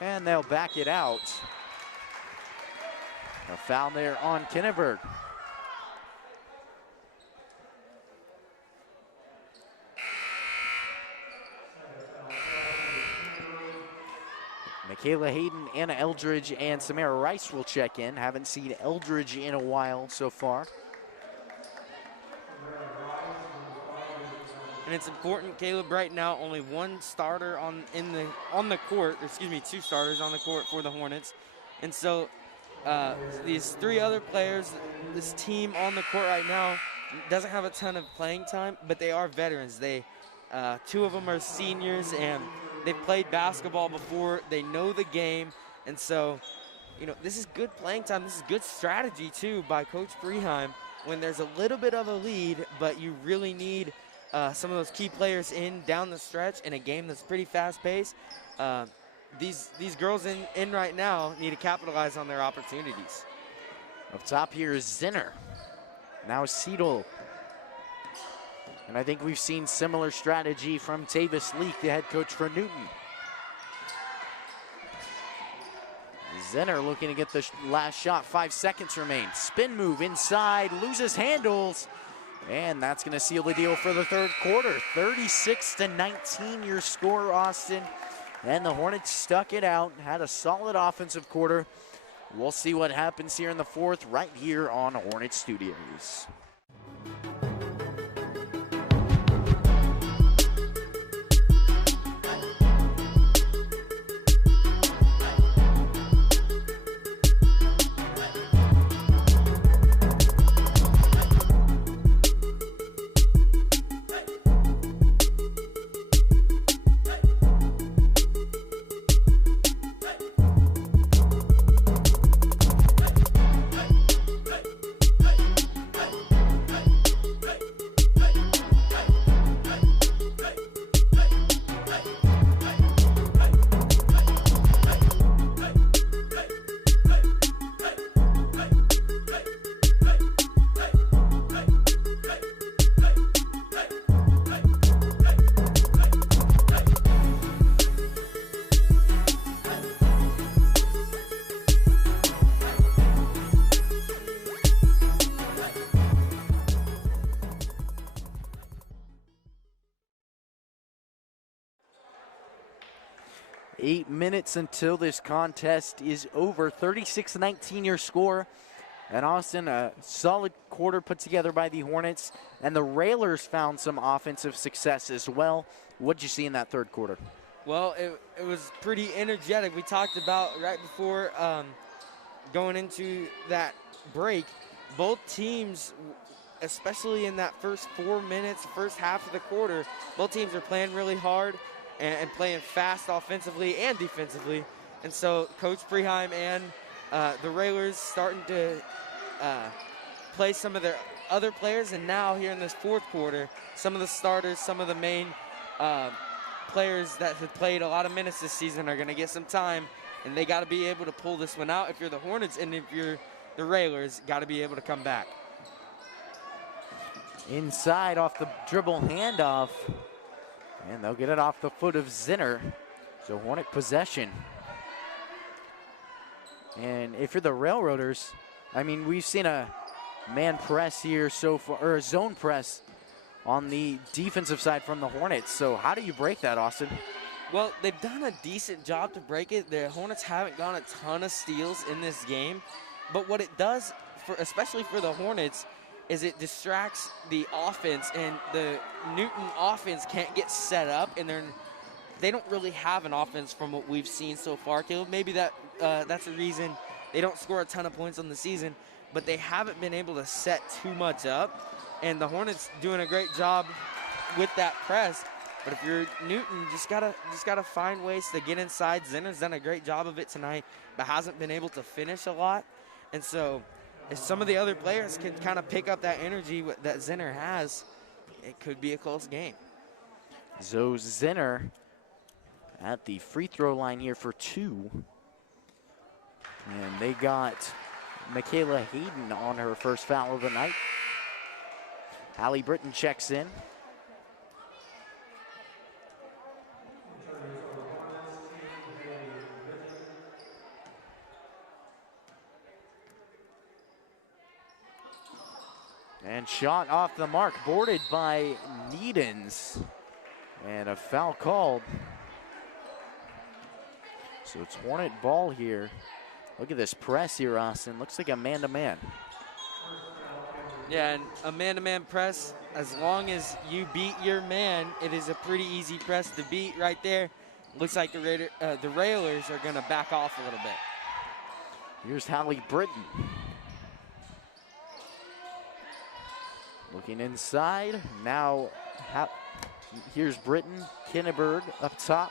And they'll back it out. A foul there on Kinneberg. Michaela Hayden, Anna Eldridge, and Samara Rice will check in. Haven't seen Eldridge in a while so far. And it's important, Caleb, right now only one starter on the court, excuse me, two starters on the court for the Hornets. And so these three other players, this team on the court right now doesn't have a ton of playing time, but they are veterans. Two of them are seniors, and they've played basketball before. They know the game, and so, this is good playing time. This is good strategy, too, by Coach Freeheim when there's a little bit of a lead, but you really need some of those key players down the stretch in a game that's pretty fast-paced. These girls in right now need to capitalize on their opportunities. Up top here is Zinner. Now Seidel. And I think we've seen similar strategy from Tavis Leak, the head coach for Newton. Zinner looking to get the last shot. 5 seconds remain. Spin move inside, loses handles. And that's going to seal the deal for the third quarter. 36-19 your score, Austin. And the Hornets stuck it out, had a solid offensive quarter. We'll see what happens here in the fourth right here on Hornet Studios. 8 minutes until this contest is over. 36-19 your score. And Austin, a solid quarter put together by the Hornets. And the Railers found some offensive success as well. What'd you see in that third quarter? Well, it was pretty energetic. We talked about right before going into that break, both teams, especially in that first 4 minutes, first half of the quarter, both teams are playing really hard and playing fast offensively and defensively. And so Coach Preheim and the Railers starting to play some of their other players, and now here in this fourth quarter, some of the starters, some of the main players that have played a lot of minutes this season are going to get some time, and they got to be able to pull this one out if you're the Hornets, and if you're the Railers, got to be able to come back. Inside off the dribble handoff, and they'll get it off the foot of Zinner. So Hornet possession. And if you're the Railroaders, I mean, we've seen a man press here so far, or a zone press on the defensive side from the Hornets. So how do you break that, Austin? Well, they've done a decent job to break it. The Hornets haven't gotten a ton of steals in this game, but what it does, especially for the Hornets, is it distracts the offense, and the Newton offense can't get set up, and they don't really have an offense from what we've seen so far, Caleb. Maybe that's the reason they don't score a ton of points on the season, but they haven't been able to set too much up, and the Hornets doing a great job with that press. But if you're Newton, just gotta find ways to get inside. Zinner's done a great job of it tonight, but hasn't been able to finish a lot. And so if some of the other players can kind of pick up that energy that Zinner has, it could be a close game. Zoe Zinner at the free throw line here for 2. And they got Michaela Hayden on her first foul of the night. Allie Britton checks in. And shot off the mark, boarded by Needens. And a foul called. So it's Hornet ball here. Look at this press here, Austin. Looks like a man-to-man. Yeah, and a man-to-man press, as long as you beat your man, it is a pretty easy press to beat right there. Looks like the Railers are going to back off a little bit. Here's Hallie Britton. Looking inside. Now, here's Britton. Kinneberg up top.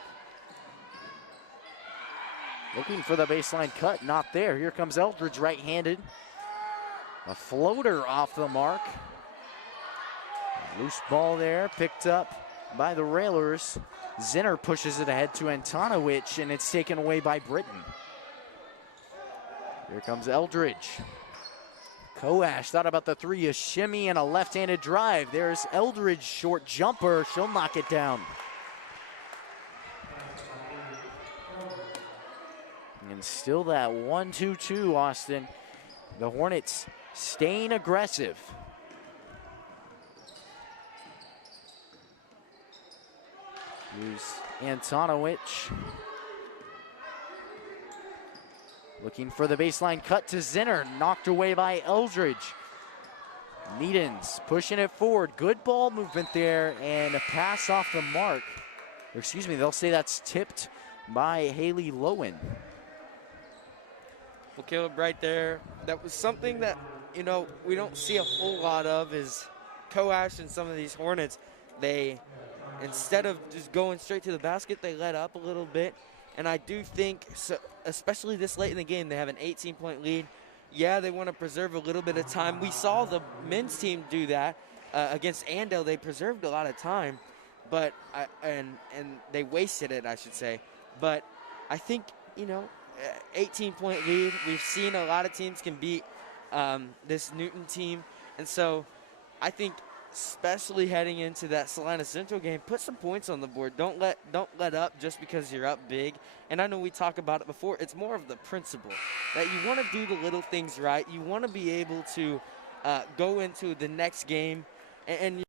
Looking for the baseline cut, not there. Here comes Eldridge right-handed. A floater off the mark. Loose ball there, picked up by the Railers. Zinner pushes it ahead to Antonowicz, and it's taken away by Britton. Here comes Eldridge. Koash thought about the three, a shimmy and a left-handed drive. There's Eldridge, short jumper. She'll knock it down. And still that 1-2-2, Austin. The Hornets staying aggressive. Here's Antonowicz. Looking for the baseline cut to Zinner. Knocked away by Eldridge. Needens pushing it forward. Good ball movement there, and a pass off the mark. Or excuse me, they'll say that's tipped by Haley Lowen. Well, Caleb, right there, that was something that, you know, we don't see a whole lot of is Koash and some of these Hornets. They, instead of just going straight to the basket, they let up a little bit. And I do think, so, especially this late in the game, they have an 18-point lead. Yeah, they want to preserve a little bit of time. We saw the men's team do that against Andale. They preserved a lot of time, but and they wasted it, I should say. But I think, you know, 18-point lead. We've seen a lot of teams can beat this Newton team, and so I think, especially heading into that Salina Central game, put some points on the board. Don't let up just because you're up big. And I know we talk about it before. It's more of the principle that you want to do the little things right. You want to be able to go into the next game and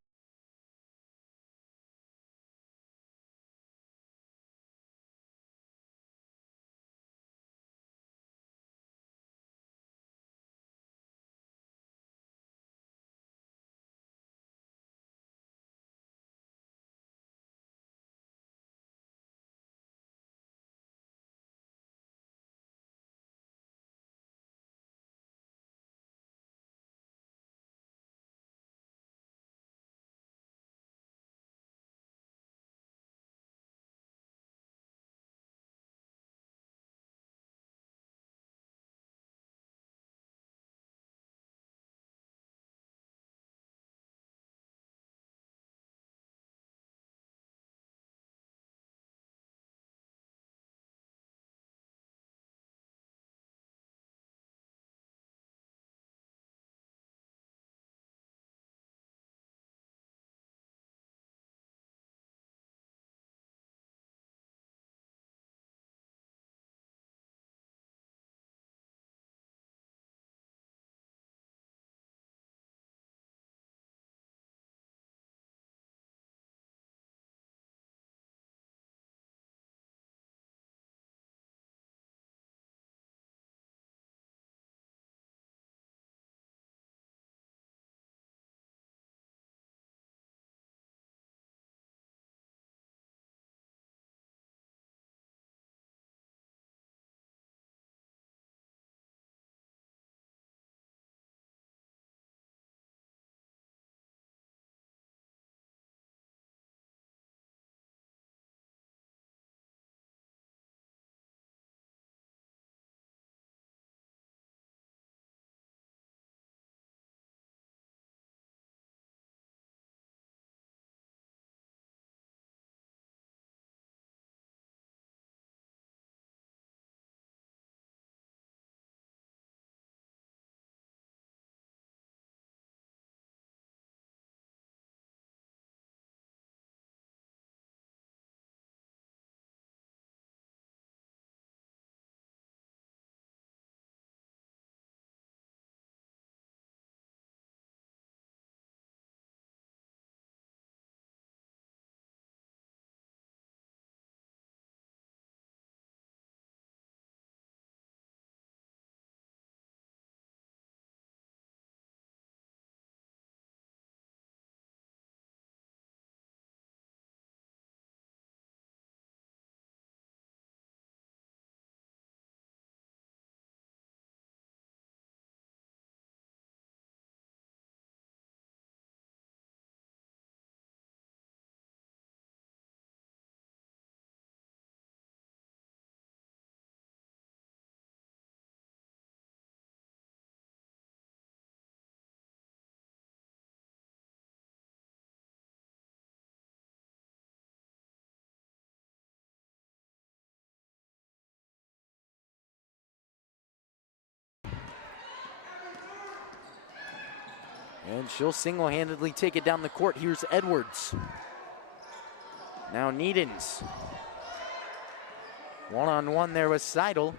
And she'll single-handedly take it down the court. Here's Edwards. Now Needens. One-on-one there with Seidel.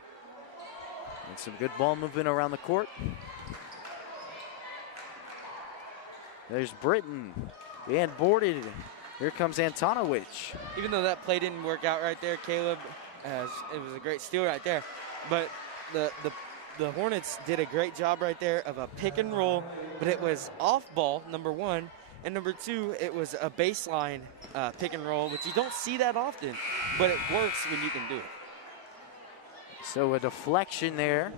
And some good ball movement around the court. There's Britton. And boarded. Here comes Antonowicz. Even though that play didn't work out right there, Caleb, it was a great steal right there. But the Hornets did a great job right there of a pick and roll, but it was off ball, number one. And number two, it was a baseline pick and roll, which you don't see that often, but it works when you can do it. So a deflection there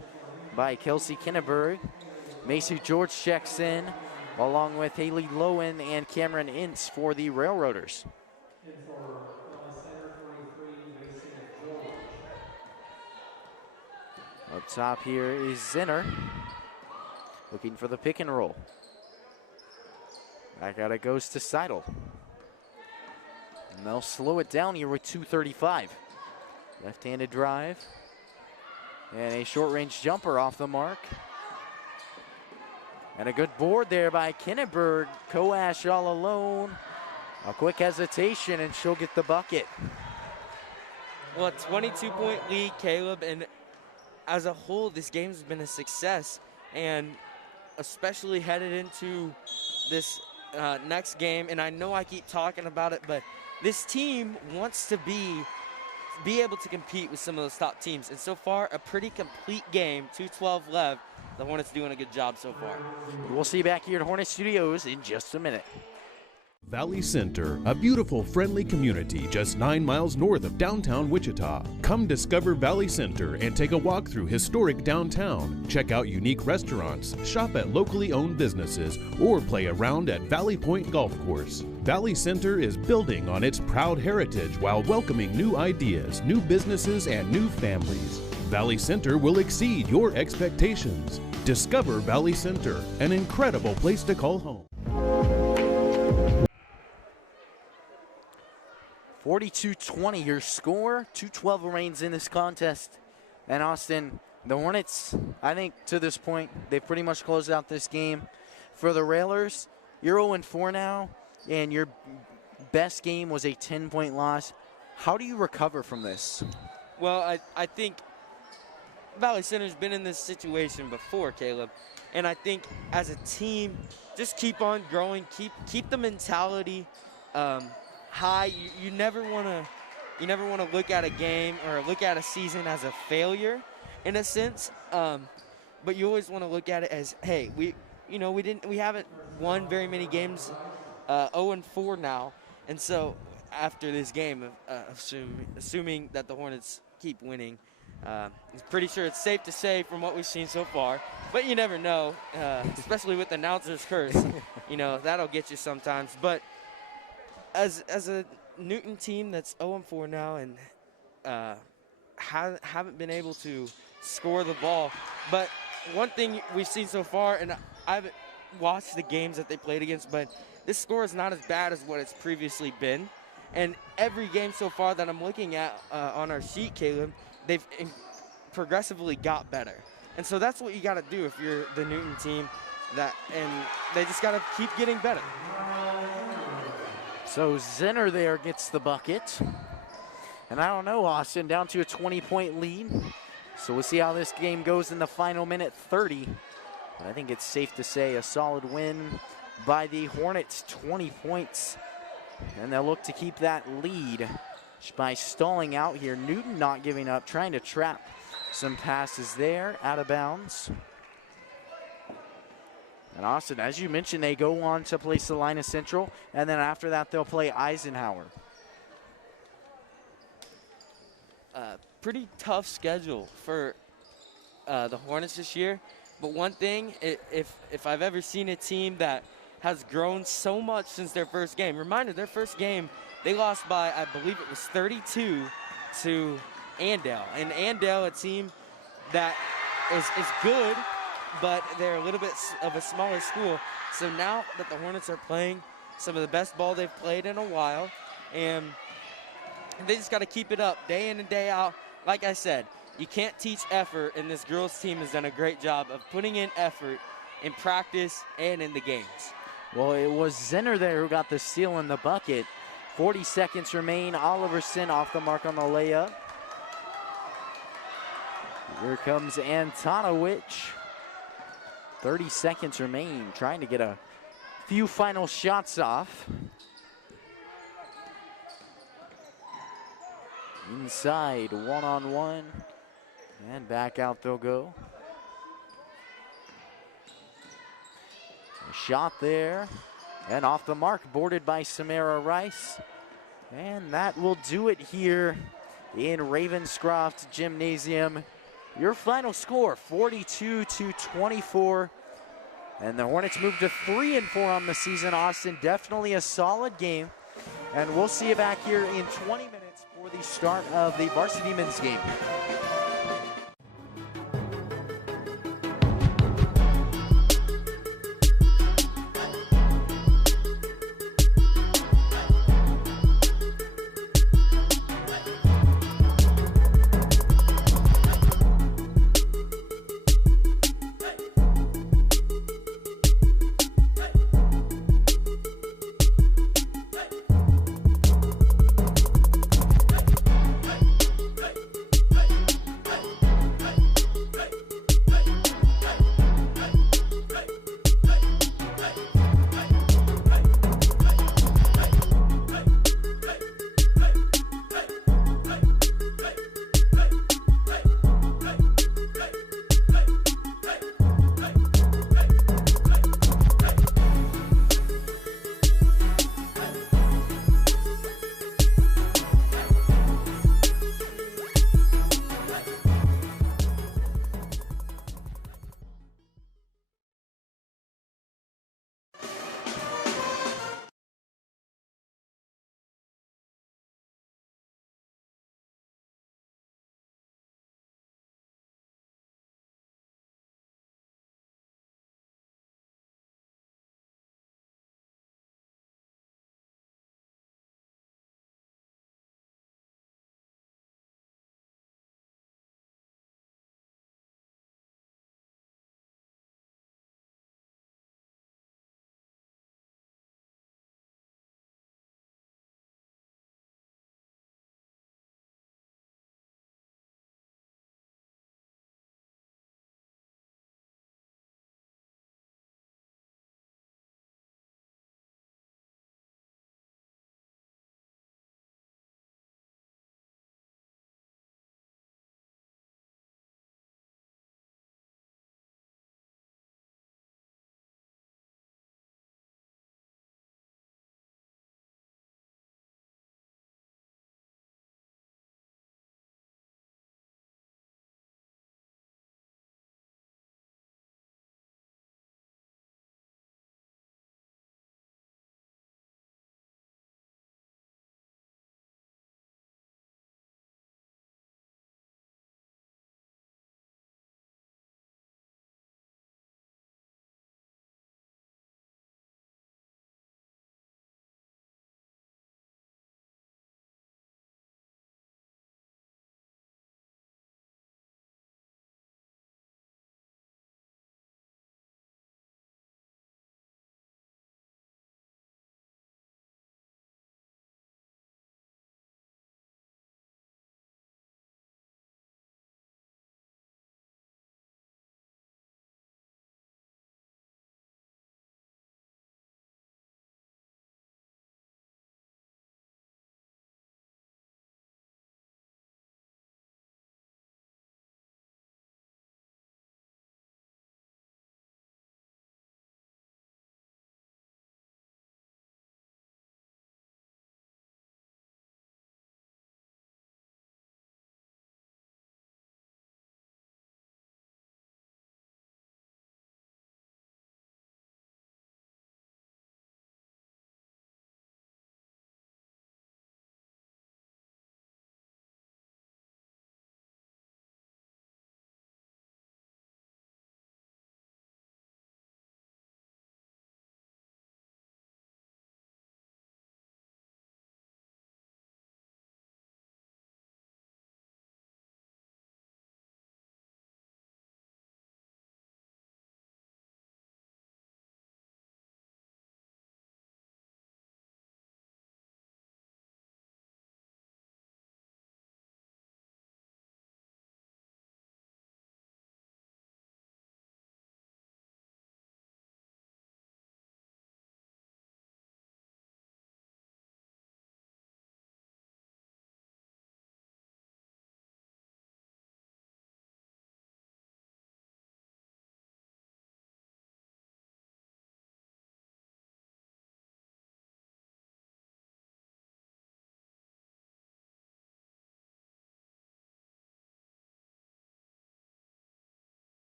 by Kelsey Kinneberg. Macy George checks in, along with Haley Lowen and Cameron Ince for the Railroaders. Up top here is Zinner, looking for the pick and roll. Back out it goes to Seidel. And they'll slow it down here with 2:35. Left-handed drive. And a short-range jumper off the mark. And a good board there by Kinneberg. Koash all alone. A quick hesitation, and she'll get the bucket. Well, a 22-point lead, Caleb, and as a whole, this game's been a success. And especially headed into this next game, and I know I keep talking about it, but this team wants to be able to compete with some of those top teams. And so far, a pretty complete game, 2:12 left. The Hornets doing a good job so far. We'll see you back here at Hornet Studios in just a minute. Valley Center, a beautiful, friendly community just 9 miles north of downtown Wichita. Come discover Valley Center and take a walk through historic downtown. Check out unique restaurants, shop at locally owned businesses, or play around at Valley Point Golf Course. Valley Center is building on its proud heritage while welcoming new ideas, new businesses, and new families. Valley Center will exceed your expectations. Discover Valley Center, an incredible place to call home. 42-20 your score. 2:12 remains in this contest. And Austin, the Hornets, I think to this point, they've pretty much closed out this game. For the Railers, you're 0-4 now, and your best game was a 10-point loss. How do you recover from this? Well, I think Valley Center's been in this situation before, Caleb. And I think as a team, just keep on growing, keep the mentality high. You never want to look at a game or look at a season as a failure in a sense, but you always want to look at it as, hey, we haven't won very many games, 0-4 now, and so after this game, assuming that the Hornets keep winning, I'm pretty sure it's safe to say from what we've seen so far, but you never know, especially with the announcer's curse, that'll get you sometimes. But as a Newton team that's 0-4 now and haven't been able to score the ball, but one thing we've seen so far, and I haven't watched the games that they played against, but this score is not as bad as what it's previously been. And every game so far that I'm looking at on our sheet, Caleb, they've progressively got better. And so that's what you got to do if you're the Newton team, and they just got to keep getting better. So Zinner there gets the bucket. And I don't know, Austin, down to a 20-point lead. So we'll see how this game goes in the final minute 30. But I think it's safe to say a solid win by the Hornets, 20 points. And they'll look to keep that lead by stalling out here. Newton not giving up, trying to trap some passes there, out of bounds. And Austin, as you mentioned, they go on to play Salina Central, and then after that they'll play Eisenhower. Pretty tough schedule for the Hornets this year. But one thing, if I've ever seen a team that has grown so much since their first game. Reminder, their first game, they lost by, I believe it was 32 to Andale. And Andale, a team that is good, but they're a little bit of a smaller school. So now that the Hornets are playing some of the best ball they've played in a while, and they just got to keep it up day in and day out. Like I said, you can't teach effort, and this girls team has done a great job of putting in effort in practice and in the games. Well, it was Zinner there who got the steal in the bucket. 40 seconds remain. Oliverson off the mark on the layup. Here comes Antonowicz. 30 seconds remain, trying to get a few final shots off. Inside, one-on-one, and back out they'll go. A shot there, and off the mark, boarded by Samara Rice. And that will do it here in Ravenscroft Gymnasium. Your final score, 42-24. And the Hornets move to 3-4 on the season. Austin, definitely a solid game. And we'll see you back here in 20 minutes for the start of the varsity men's game.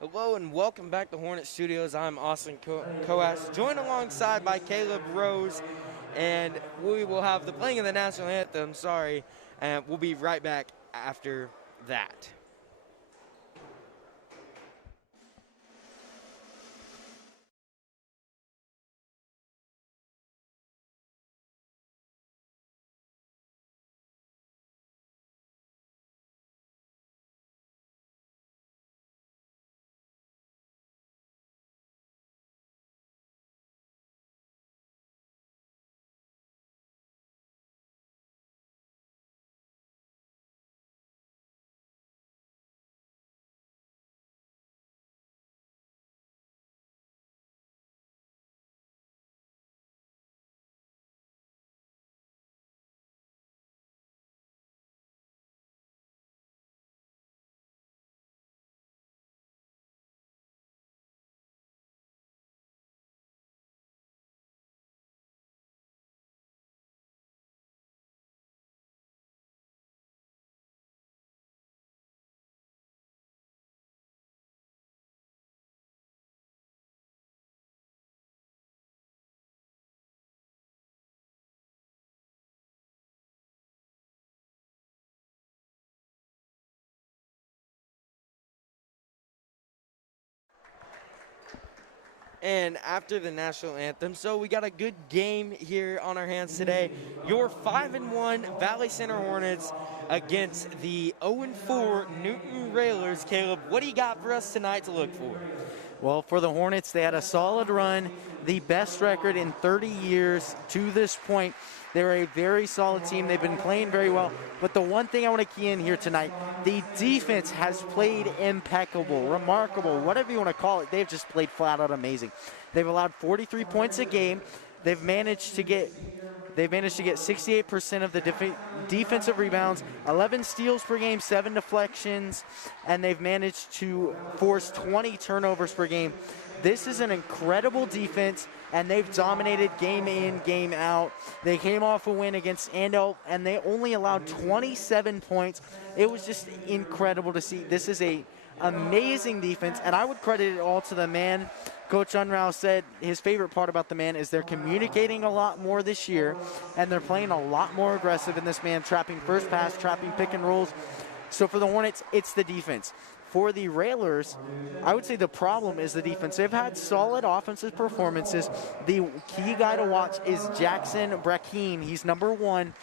Hello and welcome back to Hornet Studios. I'm Austin Coas, joined alongside by Caleb Rose, and we will have the playing of the national anthem, and we'll be right back after that. And after the national anthem, so we got a good game here on our hands today. Your 5-1 Valley Center Hornets against the 0-4 Newton Railers. Caleb, what do you got for us tonight to look for? Well, for the Hornets, they had a solid run, the best record in 30 years to this point. They're a very solid team. They've been playing very well. But the one thing I want to key in here tonight, the defense has played impeccable, remarkable, whatever you want to call it. They've just played flat out amazing. They've allowed 43 points a game. They've managed to get 68% of the defensive rebounds, 11 steals per game, 7 deflections, and they've managed to force 20 turnovers per game. This is an incredible defense, and they've dominated game in, game out. They came off a win against Andel, and they only allowed 27 points. It was just incredible to see. This is a amazing defense, and I would credit it all to the man. Coach Unrau said his favorite part about the man is they're communicating a lot more this year, and they're playing a lot more aggressive in this man, trapping first pass, trapping pick and rolls. So for the Hornets, it's the defense. For the Railers, I would say the problem is the defense. They've had solid offensive performances. The key guy to watch is Jackson Brackeen. He's number 1,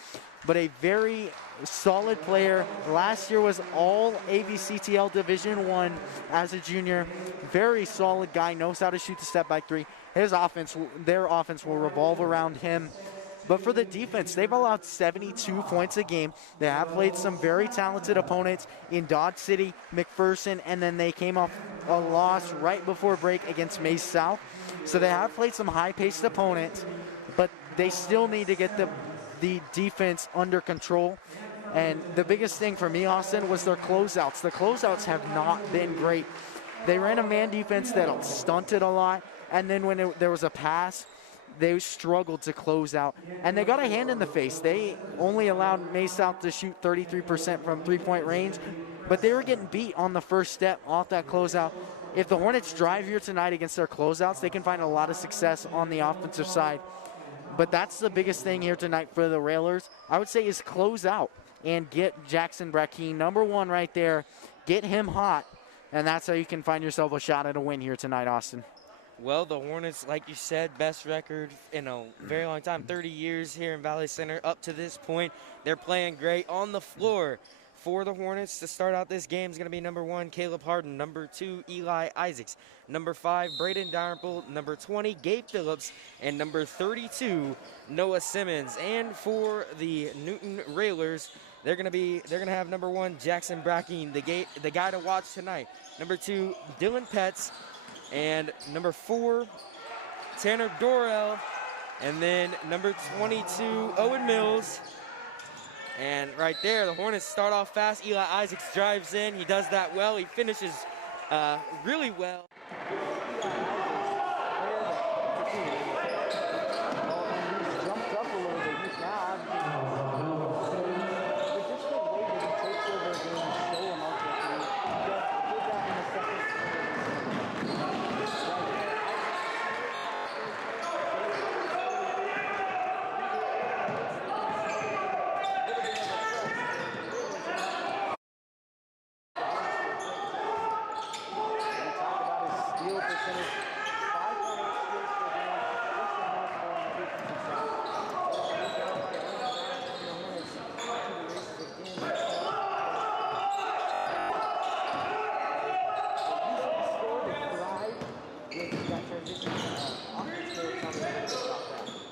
but a very solid player. Last year was all AVCTL Division I as a junior. Very solid guy, knows how to shoot the step back three. Their offense will revolve around him. But for the defense, they've allowed 72 points a game. They have played some very talented opponents in Dodge City, McPherson, and then they came off a loss right before break against Maize South. So they have played some high-paced opponents, but they still need to get the defense under control. And the biggest thing for me, Austin, was their closeouts. The closeouts have not been great. They ran a man defense that stunted a lot, and then when there was a pass, they struggled to close out, and they got a hand in the face. They only allowed Maize South to shoot 33% from three-point range, but they were getting beat on the first step off that closeout. If the Hornets drive here tonight against their closeouts, they can find a lot of success on the offensive side. But that's the biggest thing here tonight for the Railers, I would say, is close out and get Jackson Brackeen, number 1 right there, get him hot, and that's how you can find yourself a shot at a win here tonight, Austin. Well, the Hornets, like you said, best record in a very long time, 30 years here in Valley Center up to this point. They're playing great on the floor. For the Hornets to start out this game is going to be number 1, Caleb Harden, number 2, Eli Isaacs, number 5, Braden Dalrymple, number 20, Gabe Phillips, and number 32, Noah Simmons. And for the Newton Railers, they're going to have number 1, Jackson Brackeen, the guy to watch tonight. Number 2, Dylan Petts. And number 4, Tanner Dorrell. And then number 22, Owen Mills. And right there, the Hornets start off fast. Eli Isaacs drives in. He does that well. He finishes really well. finished 5-1 steals per game, just remarkable on the defensive side.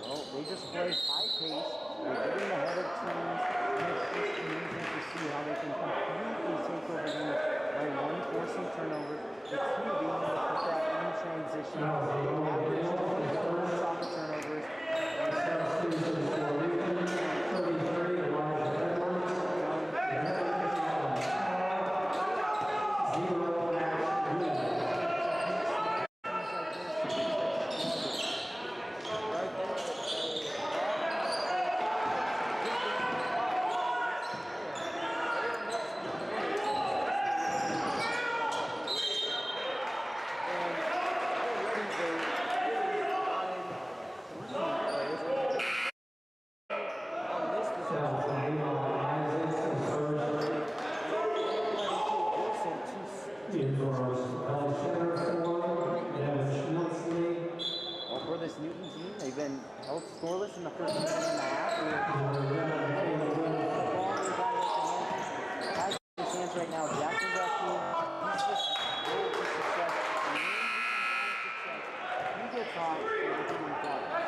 Well, they just play high pace. They're getting ahead of teams. And it's just amazing to see how they can completely take over games by one forcing turnover. The two being able to put that in transition. Average 24 shot turnovers. Well, for this Newton team, they've been held scoreless in the first minute and a half. Has his hands right now. Jackson Duffy, he's just rolled to success. He gets hot, and he's in the top.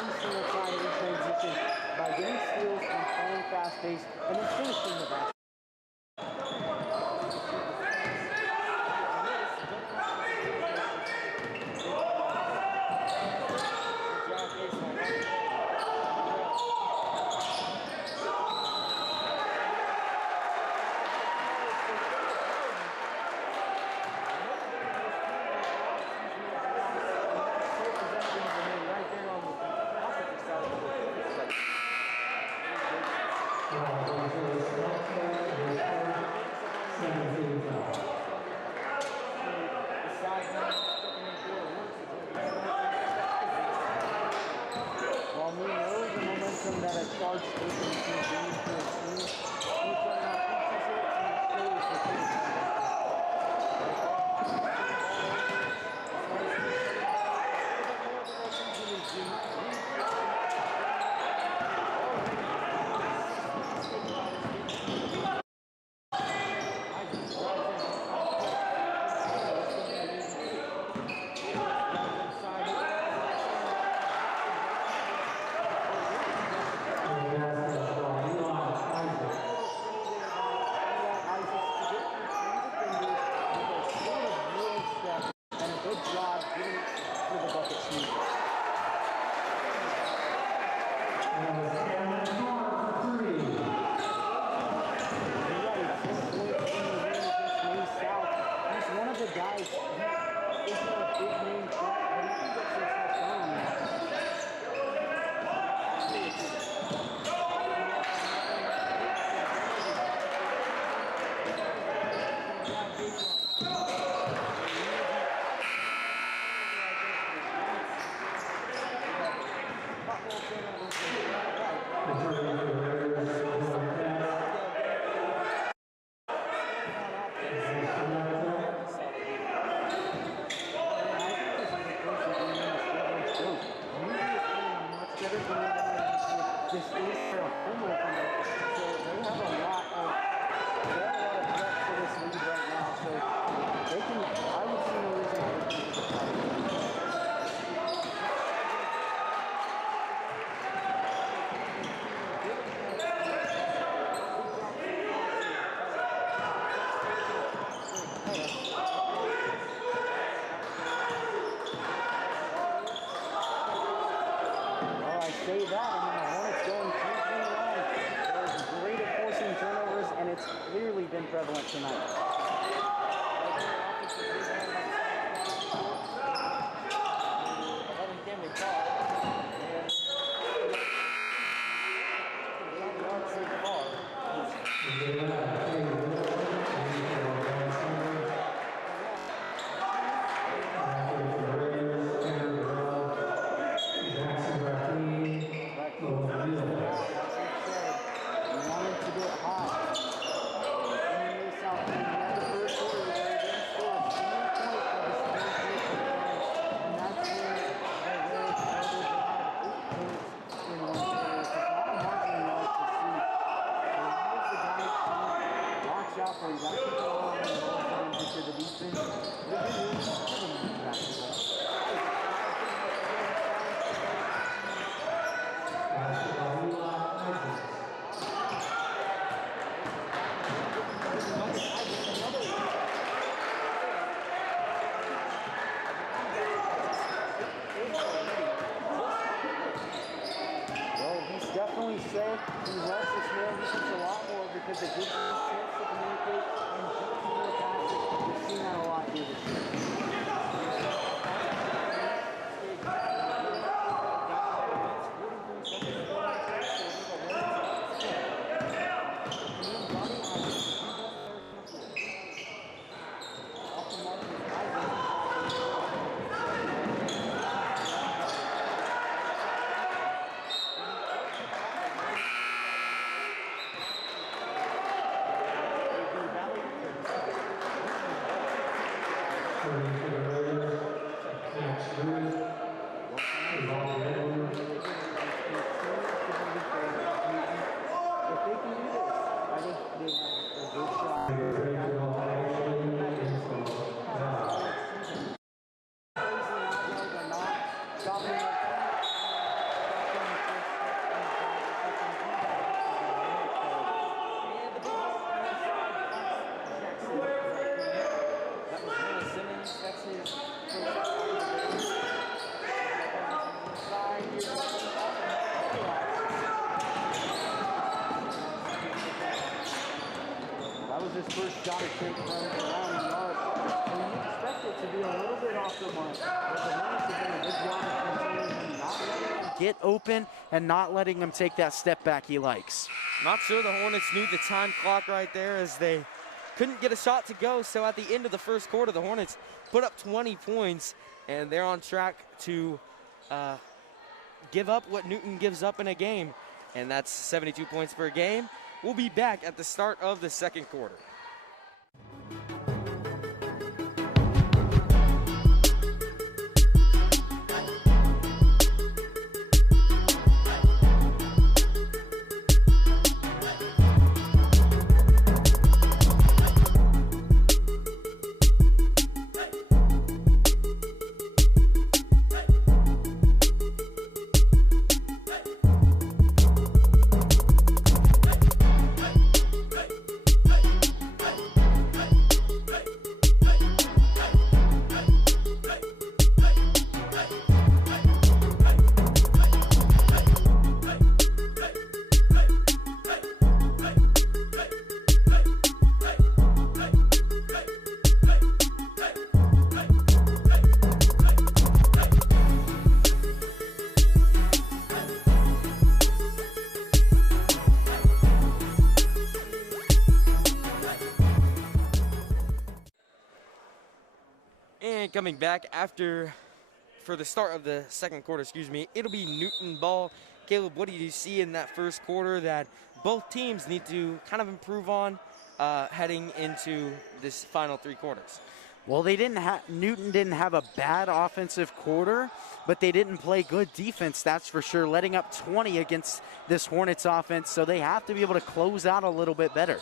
every single time in transition by getting steals and playing fast pace and then finishing the basket. While me knows the momentum that a charged open team brings to a team, he's running out pieces and plays the team. Say that, and then the Hornets going 3-3 line. There's great at forcing turnovers, and it's clearly been prevalent tonight. Definitely said he loves this man. He thinks a lot more because it gives him a chance to communicate and jump into the basket. We've seen that a lot here this year. got to take credit around the yard. And you expect it to be a little bit off the mark, but the Hornets have done a good job of controlling him, not letting him get open and not letting him take that step back he likes. Not sure the Hornets knew the time clock right there as they couldn't get a shot to go. So at the end of the first quarter, the Hornets put up 20 points, and they're on track to give up what Newton gives up in a game, and that's 72 points per game. We'll be back at the start of the second quarter. And coming back for the start of the second quarter, it'll be Newton ball. Caleb, what do you see in that first quarter that both teams need to kind of improve on heading into this final three quarters? Well, Newton didn't have a bad offensive quarter, but they didn't play good defense, that's for sure, letting up 20 against this Hornets offense, so they have to be able to close out a little bit better.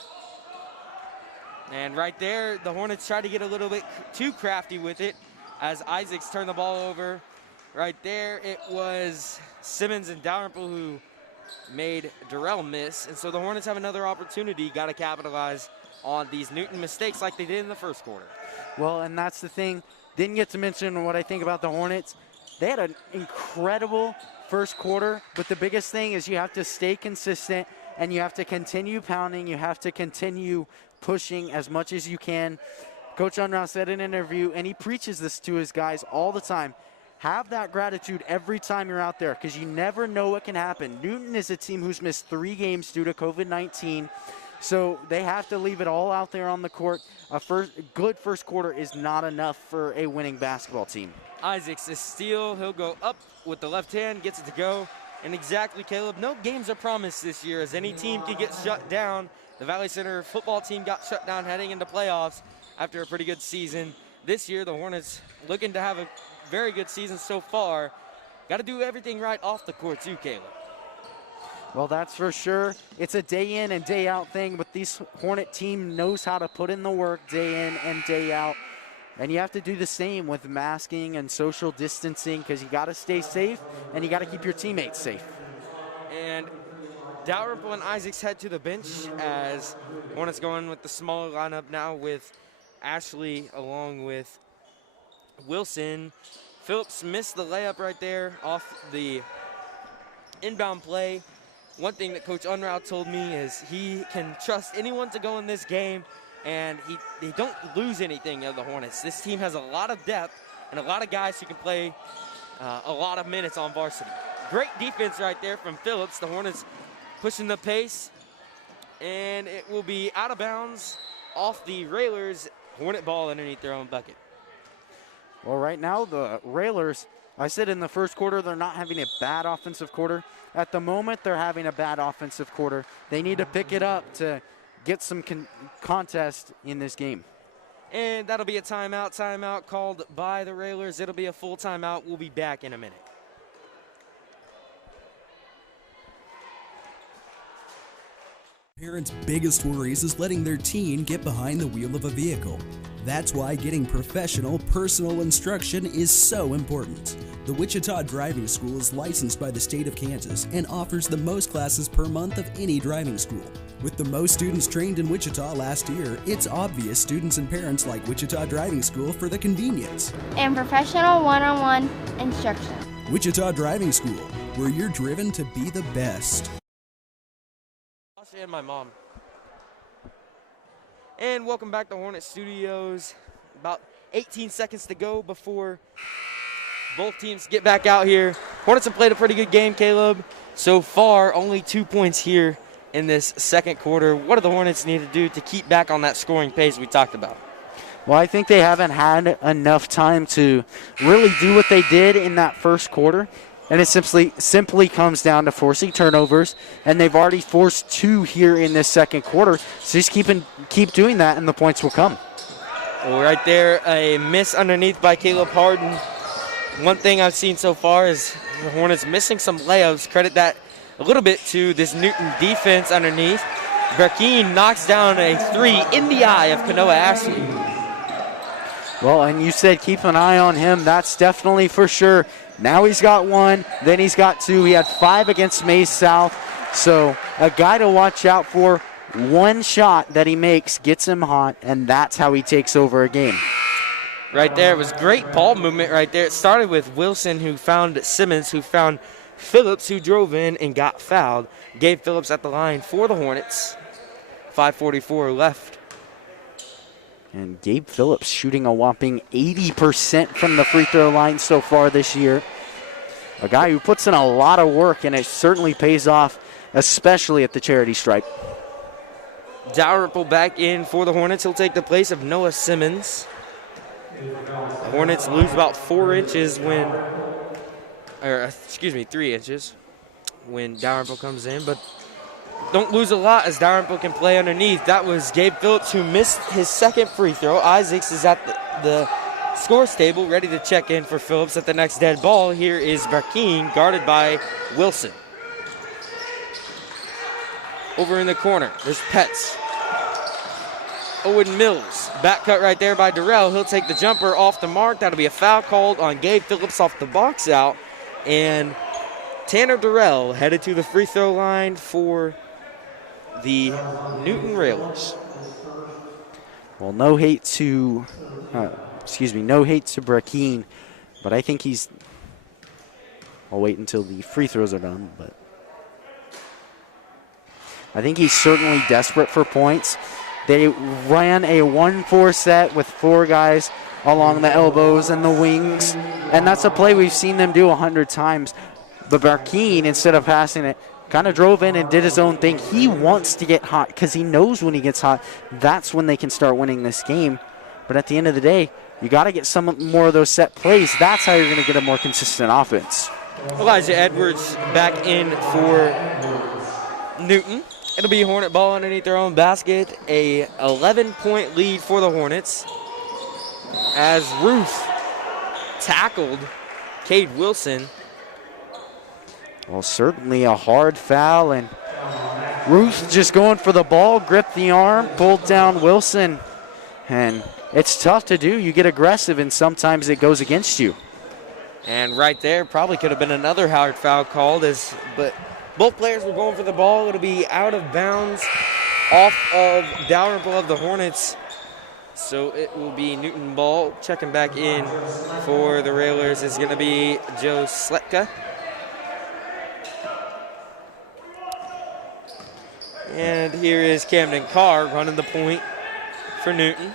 And right there, the Hornets tried to get a little bit too crafty with it as Isaacs turned the ball over. Right there, it was Simmons and Dalrymple who made Durrell miss. And so the Hornets have another opportunity, got to capitalize on these Newton mistakes like they did in the first quarter. Well, and that's the thing. Didn't get to mention what I think about the Hornets. They had an incredible first quarter, but the biggest thing is you have to stay consistent and you have to continue pounding. You have to continue pushing as much as you can. Coach Unruh said in an interview, and he preaches this to his guys all the time, have that gratitude every time you're out there because you never know what can happen. Newton is a team who's missed 3 games due to COVID-19, so they have to leave it all out there on the court. A good first quarter is not enough for a winning basketball team. Isaacs is steal. He'll go up with the left hand, gets it to go. And exactly, Caleb, no games are promised this year as any team can get shut down. The Valley Center football team got shut down heading into playoffs after a pretty good season. This year, the Hornets looking to have a very good season so far. Got to do everything right off the court too, Caleb. Well, that's for sure. It's a day in and day out thing, but this Hornet team knows how to put in the work day in and day out. And you have to do the same with masking and social distancing because you got to stay safe and you got to keep your teammates safe. And Dalrymple and Isaacs head to the bench as Hornets going with the smaller lineup now with Ashley along with Wilson. Phillips missed the layup right there off the inbound play. One thing that Coach Unruh told me is he can trust anyone to go in this game, and they don't lose anything of the Hornets. This team has a lot of depth and a lot of guys who can play a lot of minutes on varsity. Great defense right there from Phillips. The Hornets pushing the pace, and it will be out of bounds off the Railers. Hornet ball underneath their own bucket. Well, right now the Railers, I said in the first quarter they're not having a bad offensive quarter. At the moment they're having a bad offensive quarter. They need to pick it up to get some contest in this game. And that'll be a timeout called by the Railers. It'll be a full timeout. We'll be back in a minute. Parents' biggest worries is letting their teen get behind the wheel of a vehicle. That's why getting professional, personal instruction is so important. The Wichita Driving School is licensed by the state of Kansas and offers the most classes per month of any driving school. With the most students trained in Wichita last year, it's obvious students and parents like Wichita Driving School for the convenience and professional one-on-one instruction. Wichita Driving School, where you're driven to be the best. And my mom. And welcome back to Hornet Studios. About 18 seconds to go before both teams get back out here. Hornets have played a pretty good game, Caleb. So far, only 2 points here in this second quarter. What do the Hornets need to do to keep back on that scoring pace we talked about? Well, I think they haven't had enough time to really do what they did in that first quarter. And it simply comes down to forcing turnovers, and they've already forced 2 here in this second quarter. So just keep doing that, and the points will come. Well, right there, a miss underneath by Caleb Harden. One thing I've seen so far is the Hornets missing some layups. Credit that a little bit to this Newton defense underneath. Burkeen knocks down a 3 in the eye of Kanoa Ashley. Well, and you said keep an eye on him. That's definitely for sure. Now he's got 1, then he's got 2. He had 5 against Maize South. So a guy to watch out for. One shot that he makes gets him hot, and that's how he takes over a game. Right there, it was great ball movement right there. It started with Wilson, who found Simmons, who found Phillips, who drove in and got fouled. Gabe Phillips at the line for the Hornets. 5:44 left. And Gabe Phillips shooting a whopping 80% from the free throw line so far this year. A guy who puts in a lot of work, and it certainly pays off, especially at the charity stripe. Dalrymple back in for the Hornets. He'll take the place of Noah Simmons. The Hornets lose about 4 inches when, 3 inches when Dalrymple comes in, but don't lose a lot as Dalrymple can play underneath. That was Gabe Phillips, who missed his second free throw. Isaacs is at the scores table, ready to check in for Phillips at the next dead ball. Here is Barkeen, guarded by Wilson. Over in the corner, there's Petz. Owen Mills, back cut right there by Durrell. He'll take the jumper off the mark. That'll be a foul called on Gabe Phillips off the box out. And Tanner Durrell headed to the free throw line for the Newton Railers. Well, no hate to Burkeen, but I think I'll wait until the free throws are done, but I think he's certainly desperate for points. They ran a 1-4 set with 4 guys along the elbows and the wings, and that's a play we've seen them do 100 times. But Burkeen, instead of passing it, kind of drove in and did his own thing. He wants to get hot because he knows when he gets hot, that's when they can start winning this game. But at the end of the day, you got to get some more of those set plays. That's how you're going to get a more consistent offense. Elijah Edwards back in for Newton. It'll be Hornet ball underneath their own basket. A 11-point lead for the Hornets as Ruth tackled Cade Wilson. Well, certainly a hard foul, and Ruth just going for the ball, gripped the arm, pulled down Wilson, and it's tough to do. You get aggressive, and sometimes it goes against you. And right there, probably could have been another hard foul called, but both players were going for the ball. It'll be out of bounds off of Dalrymple of the Hornets. So it will be Newton ball. Checking back in for the Railers is going to be Joe Sletka. And here is Camden Carr running the point for Newton.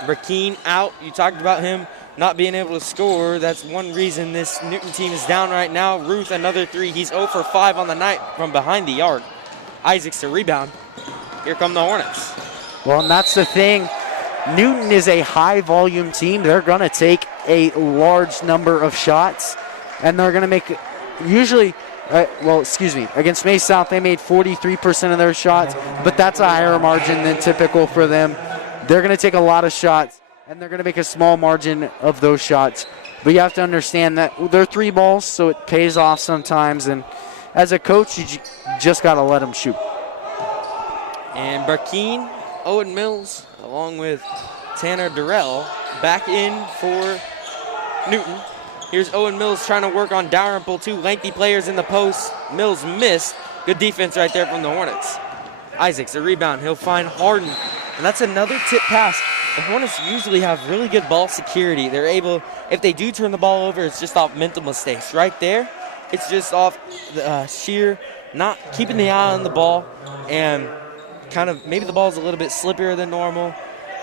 Burkeen out. You talked about him not being able to score. That's one reason this Newton team is down right now. Ruth, another 3. He's 0 for 5 on the night from behind the arc. Isaacs to rebound. Here come the Hornets. Well, and that's the thing. Newton is a high-volume team. They're going to take a large number of shots, and they're going to make usually against Maize South, they made 43% of their shots, but that's a higher margin than typical for them. They're going to take a lot of shots, and they're going to make a small margin of those shots. But you have to understand that they're 3 balls, so it pays off sometimes. And as a coach, you just got to let them shoot. And Burkeen, Owen Mills, along with Tanner Durrell, back in for Newton. Here's Owen Mills trying to work on Dalrymple. 2 lengthy players in the post. Mills missed. Good defense right there from the Hornets. Isaacs, a rebound. He'll find Harden. And that's another tip pass. The Hornets usually have really good ball security. They're able, if they do turn the ball over, it's just off mental mistakes. Right there, it's just off the sheer not keeping the eye on the ball and kind of, maybe the ball's a little bit slippier than normal.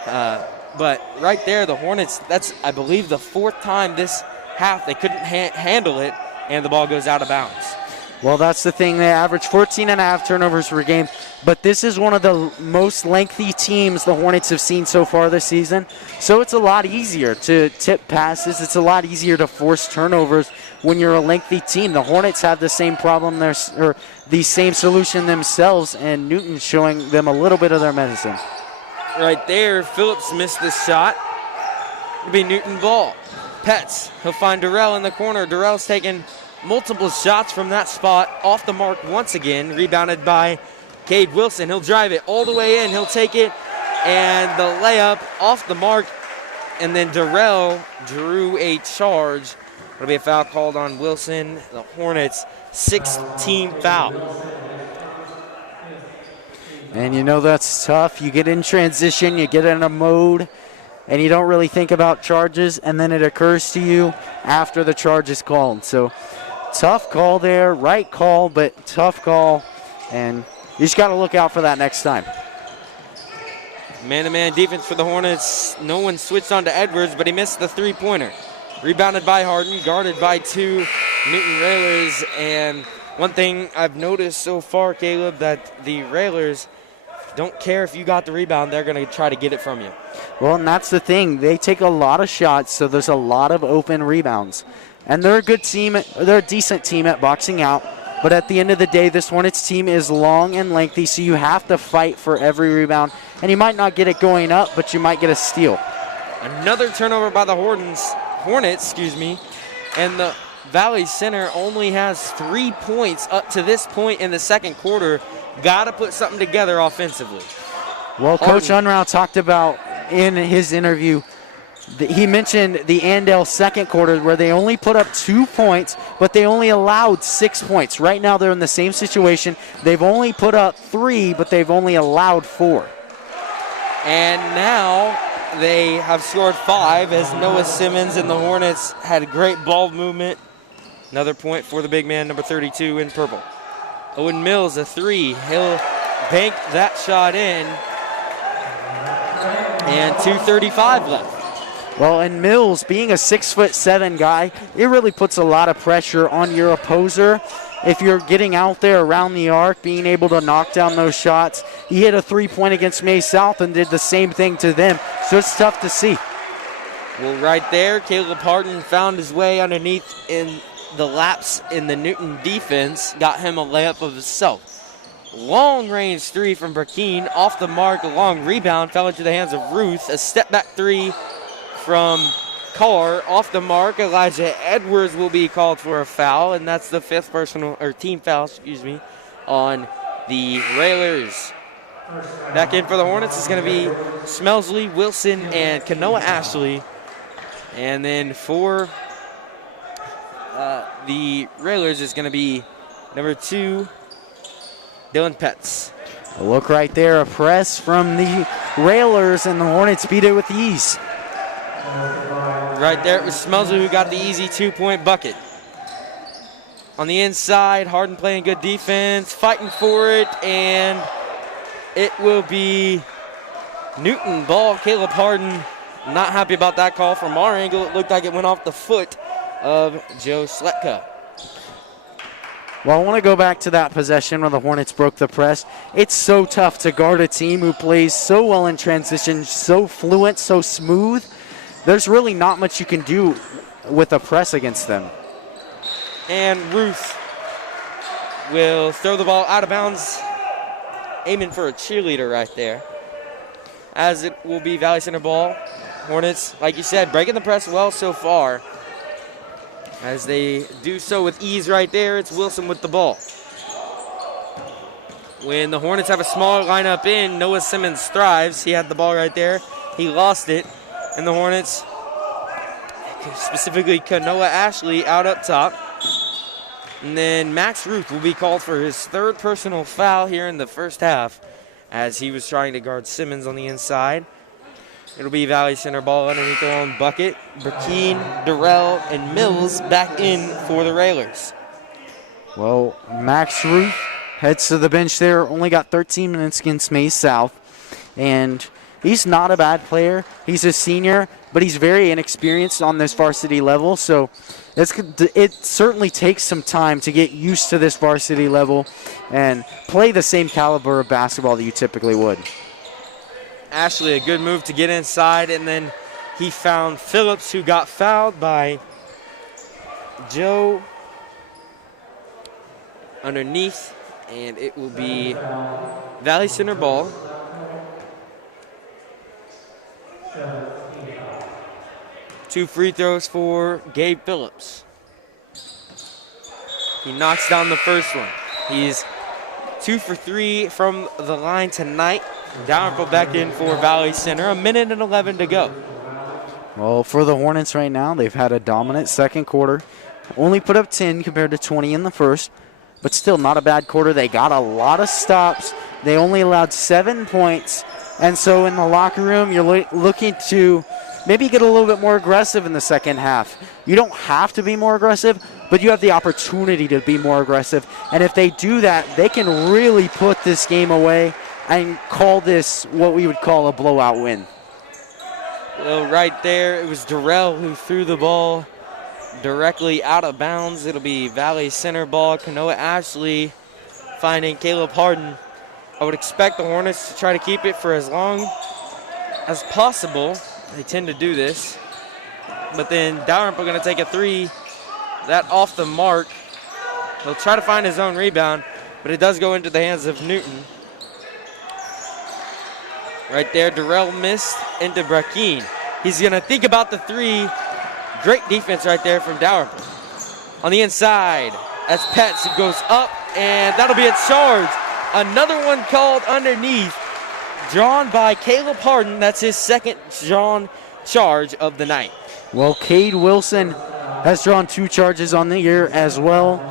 But right there, the Hornets, that's, I believe, the 4th time this half they couldn't handle it, and the ball goes out of bounds. Well, that's the thing. They average 14.5 turnovers per game, but this is one of the most lengthy teams the Hornets have seen so far this season. So it's a lot easier to tip passes. It's a lot easier to force turnovers when you're a lengthy team. The Hornets have the same problem, or the same solution themselves, and Newton's showing them a little bit of their medicine. Right there, Phillips missed the shot. It'll be Newton ball. Petz, he'll find Durrell in the corner. Durrell's taking multiple shots from that spot, off the mark once again, rebounded by Cade Wilson. He'll drive it all the way in, he'll take it, and the layup off the mark, and then Durrell drew a charge. It'll be a foul called on Wilson. The Hornets' 16th foul. And you know that's tough. You get in transition, you get in a mode, and you don't really think about charges, and then it occurs to you after the charge is called. So tough call there, right call, but tough call, and you just got to look out for that next time. Man-to-man defense for the Hornets. No one switched on to Edwards, but he missed the three-pointer. Rebounded by Harden, guarded by 2 Newton Railers, and one thing I've noticed so far, Caleb, that the Railers don't care if you got the rebound, they're going to try to get it from you. Well, and that's the thing. They take a lot of shots, so there's a lot of open rebounds. And they're a good team. They're a decent team at boxing out. But at the end of the day, this Hornets team is long and lengthy, so you have to fight for every rebound. And you might not get it going up, but you might get a steal. Another turnover by the Hornets, and the Valley Center only has 3 points up to this point in the second quarter. Got to put something together offensively. Well, Coach Unruh talked about in his interview, he mentioned the Andale second quarter where they only put up 2 points, but they only allowed 6 points. Right now they're in the same situation. They've only put up 3, but they've only allowed 4. And now they have scored 5 as Noah Simmons and the Hornets had great ball movement. Another point for the big man, number 32 in purple. Owen Mills, a 3. He'll bank that shot in. And 2:35 left. Well, and Mills, being a 6'7" guy, it really puts a lot of pressure on your opposer. If you're getting out there around the arc, being able to knock down those shots. He hit a 3-point against May South and did the same thing to them. So it's tough to see. Well, right there, Caleb Harden found his way underneath in the laps in the Newton defense, got him a layup of himself. Long range 3 from Burkeen, off the mark, a long rebound, fell into the hands of Ruth. A step back 3 from Carr, off the mark. Elijah Edwards will be called for a foul, and that's the 5th team foul, on the Railers. Back in for the Hornets is going to be Smelsley, Wilson, and Kanoa Ashley. And then for the Railers is going to be number 2, Dylan Petz. A look right there, a press from the Railers, and the Hornets beat it with ease. Right there, it was Smelsley who got the easy 2-point bucket. On the inside, Harden playing good defense, fighting for it, and it will be Newton ball. Caleb Harden not happy about that call. From our angle, it looked like it went off the foot of Joe Sletka. Well, I want to go back to that possession where the Hornets broke the press. It's so tough to guard a team who plays so well in transition, so fluent, so smooth. There's really not much you can do with a press against them. And Ruth will throw the ball out of bounds, aiming for a cheerleader right there, as it will be Valley Center ball. Hornets, like you said, breaking the press well so far. As they do so with ease right there, it's Wilson with the ball. When the Hornets have a smaller lineup in, Noah Simmons thrives. He had the ball right there. He lost it. And the Hornets, specifically Kanoa Ashley, out up top. And then Max Ruth will be called for his 3rd personal foul here in the first half as he was trying to guard Simmons on the inside. It'll be Valley Center ball underneath their own bucket. Burkeen, Durrell, and Mills back in for the Railers. Well, Max Ruth heads to the bench there. Only got 13 minutes against Mays South. And he's not a bad player. He's a senior, but he's very inexperienced on this varsity level. So it certainly takes some time to get used to this varsity level and play the same caliber of basketball that you typically would. Ashley, a good move to get inside, and then he found Phillips, who got fouled by Joe underneath, and it will be Valley Center ball. Two free throws for Gabe Phillips. He knocks down the first one. He's 2 for 3 from the line tonight. Dalrymple back in for Valley Center. 1:11 to go. Well, for the Hornets right now, they've had a dominant second quarter. Only put up 10 compared to 20 in the first, but still not a bad quarter. They got a lot of stops. They only allowed 7 points. And so in the locker room, you're looking to maybe get a little bit more aggressive in the second half. You don't have to be more aggressive, but you have the opportunity to be more aggressive. And if they do that, they can really put this game away and call this what we would call a blowout win. Well, right there, it was Durrell who threw the ball directly out of bounds. It'll be Valley Center ball. Kanoa Ashley finding Caleb Harden. I would expect the Hornets to try to keep it for as long as possible. They tend to do this. But then Dalrymple going to take a three. That off the mark. He'll try to find his own rebound, but it does go into the hands of Newton. Right there, Durrell missed into Brackeen. He's going to think about the three. Great defense right there from Dalrymple. On the inside, as Pets goes up, and that'll be a charge. Another one called underneath, drawn by Caleb Harden. That's his second drawn charge of the night. Well, Cade Wilson has drawn 2 charges on the year as well.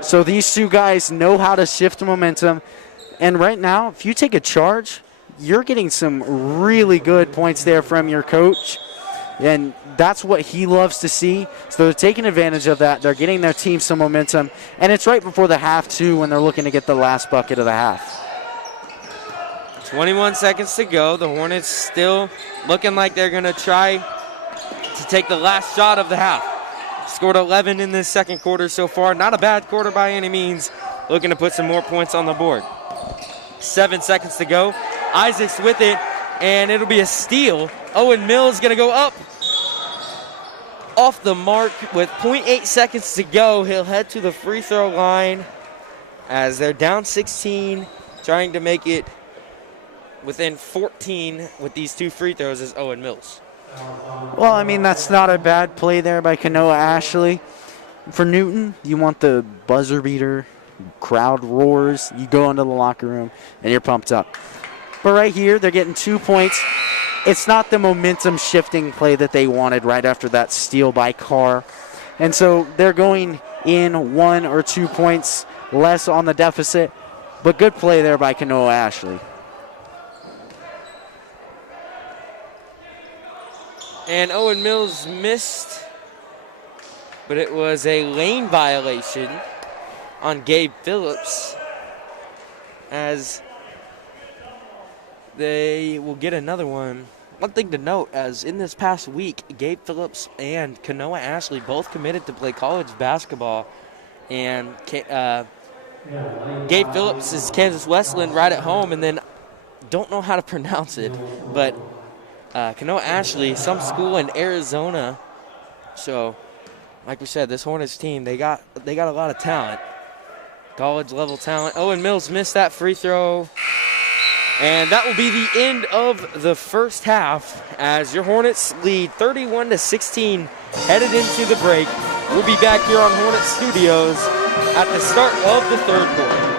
So these two guys know how to shift momentum. And right now, if you take a charge, you're getting some really good points there from your coach. And that's what he loves to see. So they're taking advantage of that. They're getting their team some momentum. And it's right before the half, too, when they're looking to get the last bucket of the half. 21 seconds to go. The Hornets still looking like they're going to try to take the last shot of the half. Scored 11 in this second quarter so far. Not a bad quarter by any means. Looking to put some more points on the board. 7 seconds to go. Isaacs with it, and it'll be a steal. Owen Mills going to go up off the mark with 0.8 seconds to go. He'll head to the free throw line as they're down 16, trying to make it within 14 with these 2 free throws is Owen Mills. Well, I mean, that's not a bad play there by Kanoa Ashley. For Newton, you want the buzzer beater, crowd roars, you go into the locker room, and you're pumped up. But right here, they're getting 2 points. It's not the momentum shifting play that they wanted right after that steal by Carr. And so they're going in 1 or 2 points less on the deficit. But good play there by Kanoa Ashley. And Owen Mills missed, but it was a lane violation on Gabe Phillips, as they will get another one. One thing to note, as in this past week, Gabe Phillips and Kanoa Ashley both committed to play college basketball. And Gabe Phillips is Kansas Wesleyan right at home, and then don't know how to pronounce it, but Kanoa Ashley, some school in Arizona. So, like we said, this Hornets team, they got a lot of talent, college level talent. Owen Mills missed that free throw. And that will be the end of the first half as your Hornets lead 31-16 headed into the break. We'll be back here on Hornets Studios at the start of the third quarter.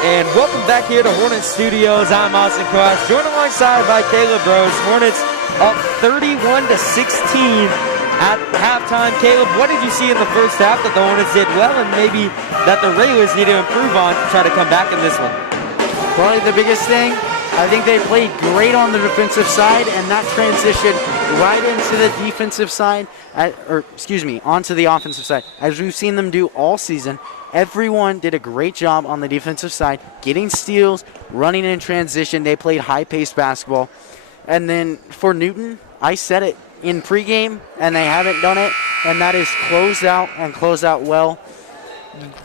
And welcome back here to Hornets Studios. I'm Austin Coates, joined alongside by Caleb Rose. Hornets up 31-16 at halftime. Caleb, what did you see in the first half that the Hornets did well and maybe that the Railers need to improve on to try to come back in this one? Probably the biggest thing, I think they played great on the defensive side, and that transitioned right into the defensive side, onto the offensive side. As we've seen them do all season, everyone did a great job on the defensive side, getting steals, running in transition. They played high-paced basketball. And then for Newton, I said it in pregame, and they haven't done it, and that is close out and close out well.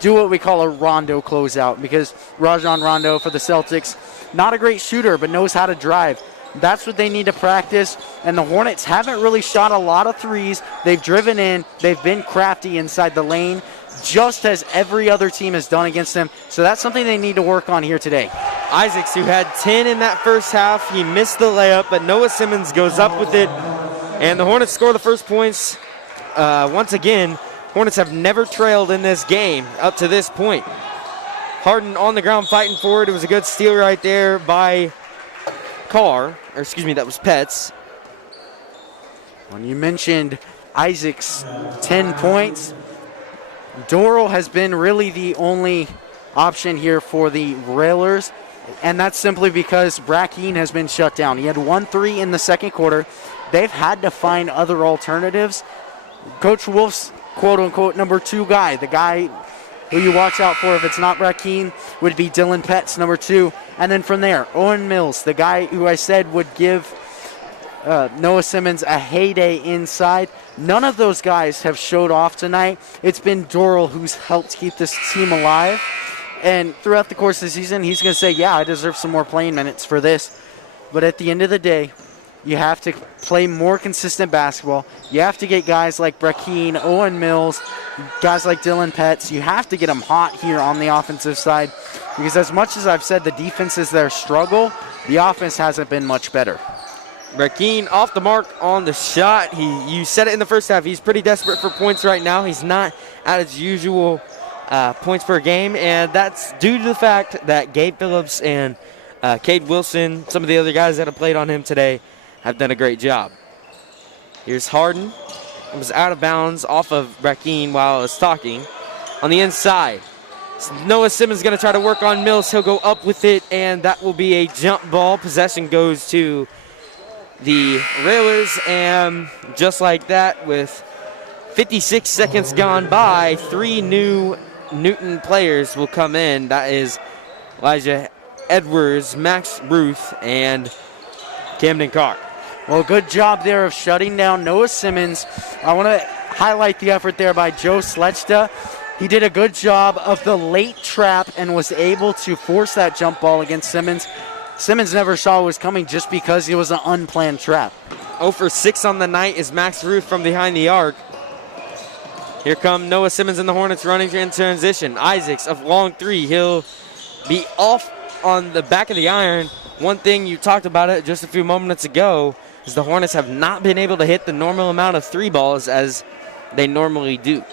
Do what we call a Rondo closeout, because Rajon Rondo for the Celtics, not a great shooter, but knows how to drive. That's what they need to practice, and the Hornets haven't really shot a lot of threes. They've driven in. They've been crafty inside the lane, just as every other team has done against them. So that's something they need to work on here today. Isaacs, who had 10 in that first half, he missed the layup, but Noah Simmons goes up with it, and the Hornets score the first points. Once again, Hornets have never trailed in this game up to this point. Harden on the ground fighting for it. It was a good steal right there by that was Petz. When you mentioned Isaac's 10 points, Doral has been really the only option here for the Railers, and that's simply because Brackeen has been shut down. He had 1 3 in the second quarter. They've had to find other alternatives. Coach Wolf's quote-unquote number 2 guy, the guy who you watch out for if it's not Brackeen, would be Dylan Petz, number 2. And then from there, Owen Mills, the guy who I said would give Noah Simmons a heyday inside. None of those guys have showed off tonight. It's been Doral who's helped keep this team alive. And throughout the course of the season, he's going to say, yeah, I deserve some more playing minutes for this. But at the end of the day, you have to play more consistent basketball. You have to get guys like Brackeen, Owen Mills, guys like Dylan Petz. You have to get them hot here on the offensive side, because as much as I've said the defense is their struggle, the offense hasn't been much better. Brackeen off the mark on the shot. You said it in the first half. He's pretty desperate for points right now. He's not at his usual points per game, and that's due to the fact that Gabe Phillips and Cade Wilson, some of the other guys that have played on him today, have done a great job. Here's Harden. It was out of bounds off of Brackeen while I was talking. On the inside, Noah Simmons is going to try to work on Mills. He'll go up with it, and that will be a jump ball. Possession goes to the Railers, and just like that, with 56 seconds gone by, 3 new Newton players will come in. That is Elijah Edwards, Max Ruth, and Camden Carr. Well, good job there of shutting down Noah Simmons. I want to highlight the effort there by Joe Slechta. He did a good job of the late trap and was able to force that jump ball against Simmons. Simmons never saw it was coming just because it was an unplanned trap. 0 for 6 on the night is Max Ruth from behind the arc. Here come Noah Simmons and the Hornets running in transition. Isaacs of long 3. He'll be off on the back of the iron. One thing you talked about it just a few moments ago is the Hornets have not been able to hit the normal amount of 3 balls as they normally do.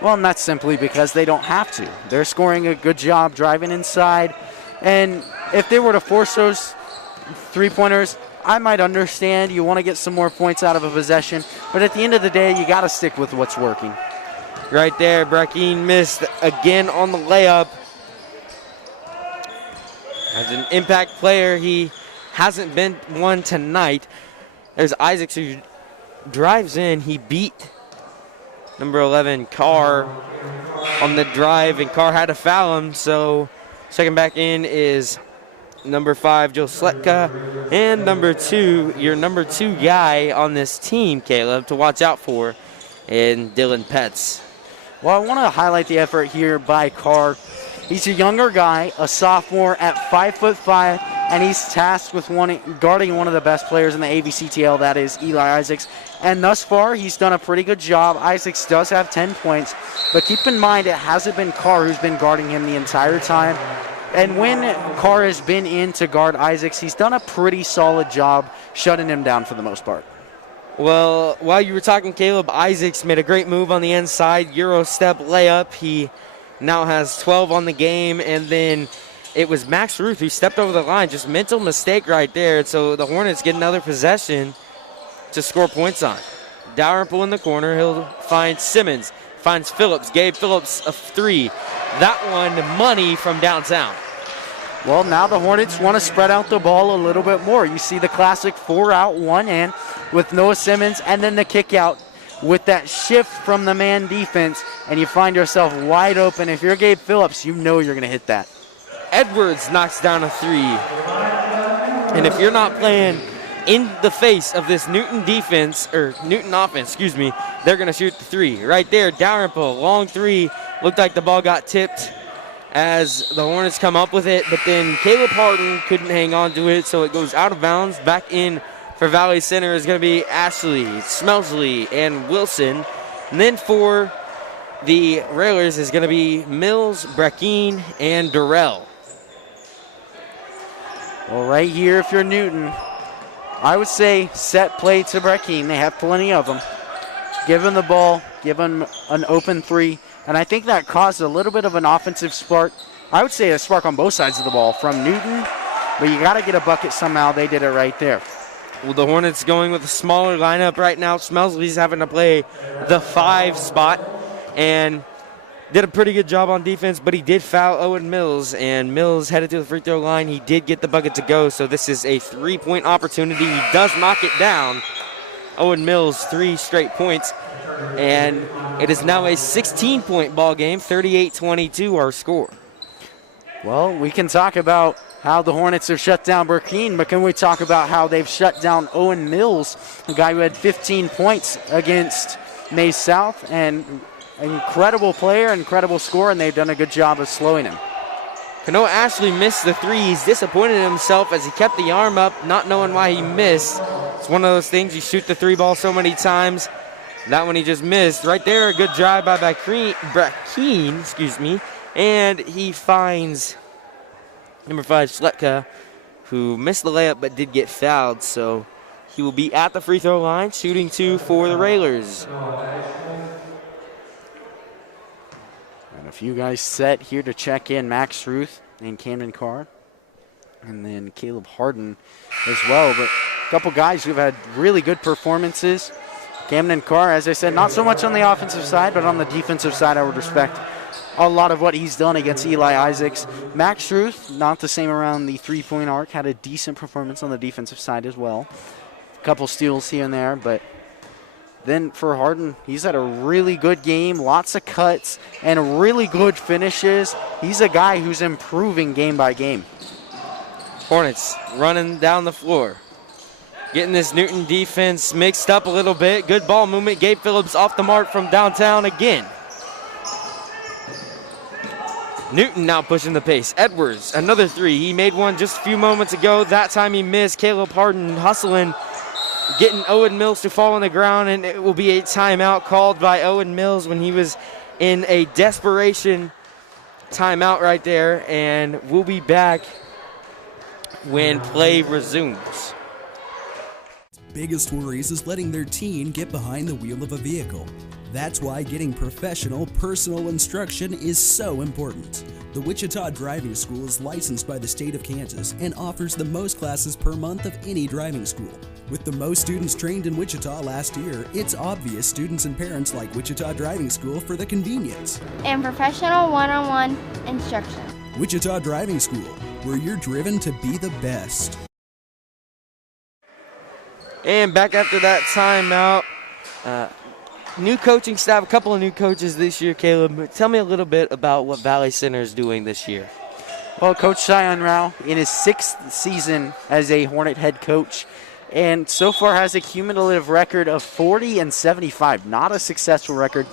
Well, and that's simply because they don't have to. They're scoring a good job driving inside. And if they were to force those 3-pointers, I might understand. You want to get some more points out of a possession. But at the end of the day, you got to stick with what's working. Right there, Brackeen missed again on the layup. As an impact player, he hasn't been one tonight. There's Isaacs who drives in. He beat number 11, Carr, on the drive, and Carr had to foul him. So checking back in is number 5, Joe Sletka, and number 2, your number 2 guy on this team, Caleb, to watch out for, and Dylan Petz. Well, I want to highlight the effort here by Carr. He's a younger guy, a sophomore at 5'5", and he's tasked with guarding one of the best players in the AVCTL, that is Eli Isaacs. And thus far, he's done a pretty good job. Isaacs does have 10 points, but keep in mind it hasn't been Carr who's been guarding him the entire time. And when Carr has been in to guard Isaacs, he's done a pretty solid job shutting him down for the most part. Well, while you were talking, Caleb, Isaacs made a great move on the inside, Euro step layup. He now has 12 on the game, and then it was Max Ruth who stepped over the line. Just mental mistake right there. So the Hornets get another possession to score points on. Dalrymple in the corner. He'll find Simmons. Finds Phillips. Gabe Phillips a 3. That one money from downtown. Well, now the Hornets want to spread out the ball a little bit more. You see the classic 4-out, 1-in with Noah Simmons, and then the kick out with that shift from the man defense, and you find yourself wide open. If you're Gabe Phillips, you know you're going to hit that. Edwards knocks down a 3. And if you're not playing in the face of this Newton defense, or Newton offense, excuse me, they're going to shoot the 3. Right there, Dalrymple, long 3. Looked like the ball got tipped as the Hornets come up with it, but then Caleb Harden couldn't hang on to it, so it goes out of bounds. Back in for Valley Center is going to be Ashley, Smelsley, and Wilson. And then for the Railers is going to be Mills, Brackeen, and Durrell. Well, right here, if you're Newton, I would say set play to Brackeen. They have plenty of them. Give him the ball, give him an open 3, and I think that caused a little bit of an offensive spark. I would say a spark on both sides of the ball from Newton, but you got to get a bucket somehow. They did it right there. Well, the Hornets going with a smaller lineup right now. Smelsley's having to play the 5 spot and did a pretty good job on defense, but he did foul Owen Mills, and Mills headed to the free throw line. He did get the bucket to go, so this is a 3-point opportunity. He does knock it down. Owen Mills, 3 straight points, and it is now a 16-point ball game, 38-22 our score. Well, we can talk about how the Hornets have shut down Brackeen, but can we talk about how they've shut down Owen Mills, a guy who had 15 points against Maize South, and incredible player, incredible scorer, and they've done a good job of slowing him. Kanoa Ashley missed the 3. He's disappointed in himself as he kept the arm up, not knowing why he missed. It's one of those things, you shoot the 3 ball so many times. That one he just missed. Right there, a good drive by Brackeen, excuse me, and he finds number 5, Schletka, who missed the layup but did get fouled, so he will be at the free throw line, shooting 2 for the Railers. And a few guys set here to check in, Max Ruth and Camden Carr, and then Caleb Harden as well, but a couple guys who've had really good performances. Camden Carr, as I said, not so much on the offensive side, but on the defensive side, I would respect a lot of what he's done against Eli Isaacs. Max Ruth, not the same around the 3-point arc, had a decent performance on the defensive side as well. A couple steals here and there, but then for Harden, he's had a really good game, lots of cuts, and really good finishes. He's a guy who's improving game by game. Hornets running down the floor. Getting this Newton defense mixed up a little bit. Good ball movement. Gabe Phillips off the mark from downtown again. Newton now pushing the pace. Edwards, another 3. He made one just a few moments ago. That time he missed. Caleb Harden hustling, getting Owen Mills to fall on the ground, and it will be a timeout called by Owen Mills when he was in a desperation timeout right there, and we'll be back when play resumes. Biggest worries is letting their teen get behind the wheel of a vehicle. That's why getting professional, personal instruction is so important. The Wichita Driving School is licensed by the state of Kansas and offers the most classes per month of any driving school. With the most students trained in Wichita last year, it's obvious students and parents like Wichita Driving School for the convenience and professional one-on-one instruction. Wichita Driving School, where you're driven to be the best. And back after that timeout, new coaching staff, a couple of new coaches this year. Caleb, tell me a little bit about what Valley Center is doing this year. Well, Coach Cheyenne Rao in his 6th season as a Hornet head coach, and so far has a cumulative record of 40-75. Not a successful record.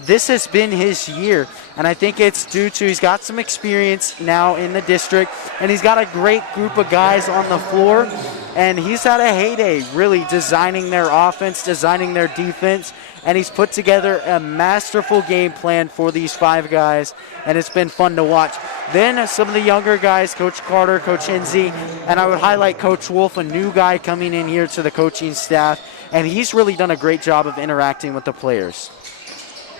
This has been his year, and I think it's due to he's got some experience now in the district, and he's got a great group of guys on the floor, and he's had a heyday really designing their offense, designing their defense, and he's put together a masterful game plan for these 5 guys, and it's been fun to watch. Then some of the younger guys, Coach Carter, Coach Enzi, and I would highlight Coach Wolf, a new guy coming in here to the coaching staff, and he's really done a great job of interacting with the players.